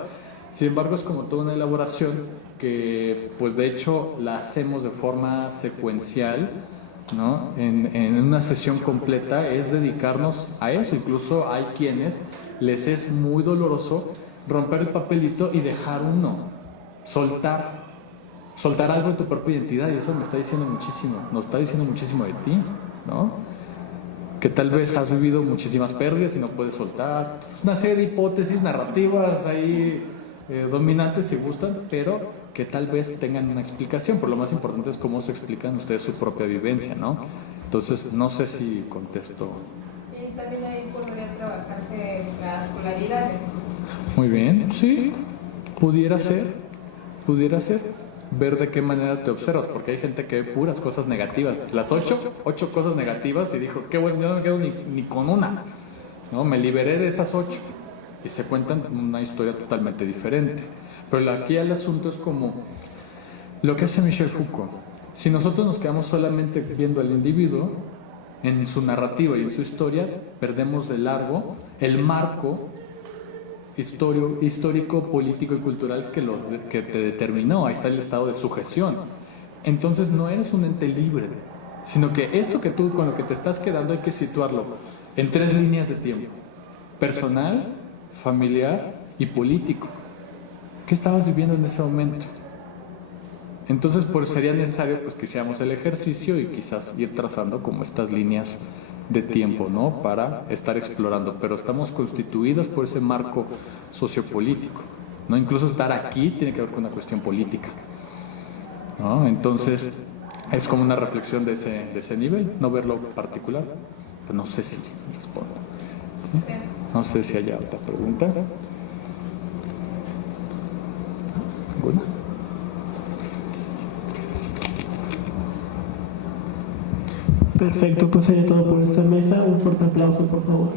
Sin embargo, es como toda una elaboración que, pues de hecho, la hacemos de forma secuencial, ¿no? En una sesión completa es dedicarnos a eso. Incluso hay quienes les es muy doloroso romper el papelito y dejar uno, soltar algo de tu propia identidad, y eso me está diciendo muchísimo, nos está diciendo muchísimo de ti, ¿no? Que tal vez has vivido muchísimas pérdidas y no puedes soltar, una serie de hipótesis narrativas ahí dominantes si gustan, pero que tal vez tengan una explicación, pero lo más importante es cómo se explican ustedes su propia vivencia, ¿no? Entonces, no sé si contesto. Y también ahí podría trabajarse las polaridades. Muy bien, sí, pudiera ser, ver de qué manera te observas, porque hay gente que ve puras cosas negativas, las 8 cosas negativas, y dijo, qué bueno, yo no me quedo ni con una, ¿no? Me liberé de esas 8, y se cuentan una historia totalmente diferente. Pero aquí el asunto es como lo que hace Michel Foucault. Si nosotros nos quedamos solamente viendo al individuo en su narrativa y en su historia, perdemos de largo el marco histórico, político y cultural que te determinó. Ahí está el estado de sujeción. Entonces no eres un ente libre, sino que esto que tú con lo que te estás quedando hay que situarlo en 3 líneas de tiempo: personal, familiar y político. ¿Qué estabas viviendo en ese momento? Entonces, pues sería necesario pues que hiciéramos el ejercicio y quizás ir trazando como estas líneas de tiempo, ¿no? Para estar explorando, pero estamos constituidos por ese marco sociopolítico, ¿no? Incluso estar aquí tiene que ver con una cuestión política, ¿no? Entonces, es como una reflexión de ese nivel, no verlo particular. Pero no sé si respondo, ¿sí? No sé si haya otra pregunta. ¿Alguna? Perfecto, pues sería todo por esta mesa. Un fuerte aplauso, por favor.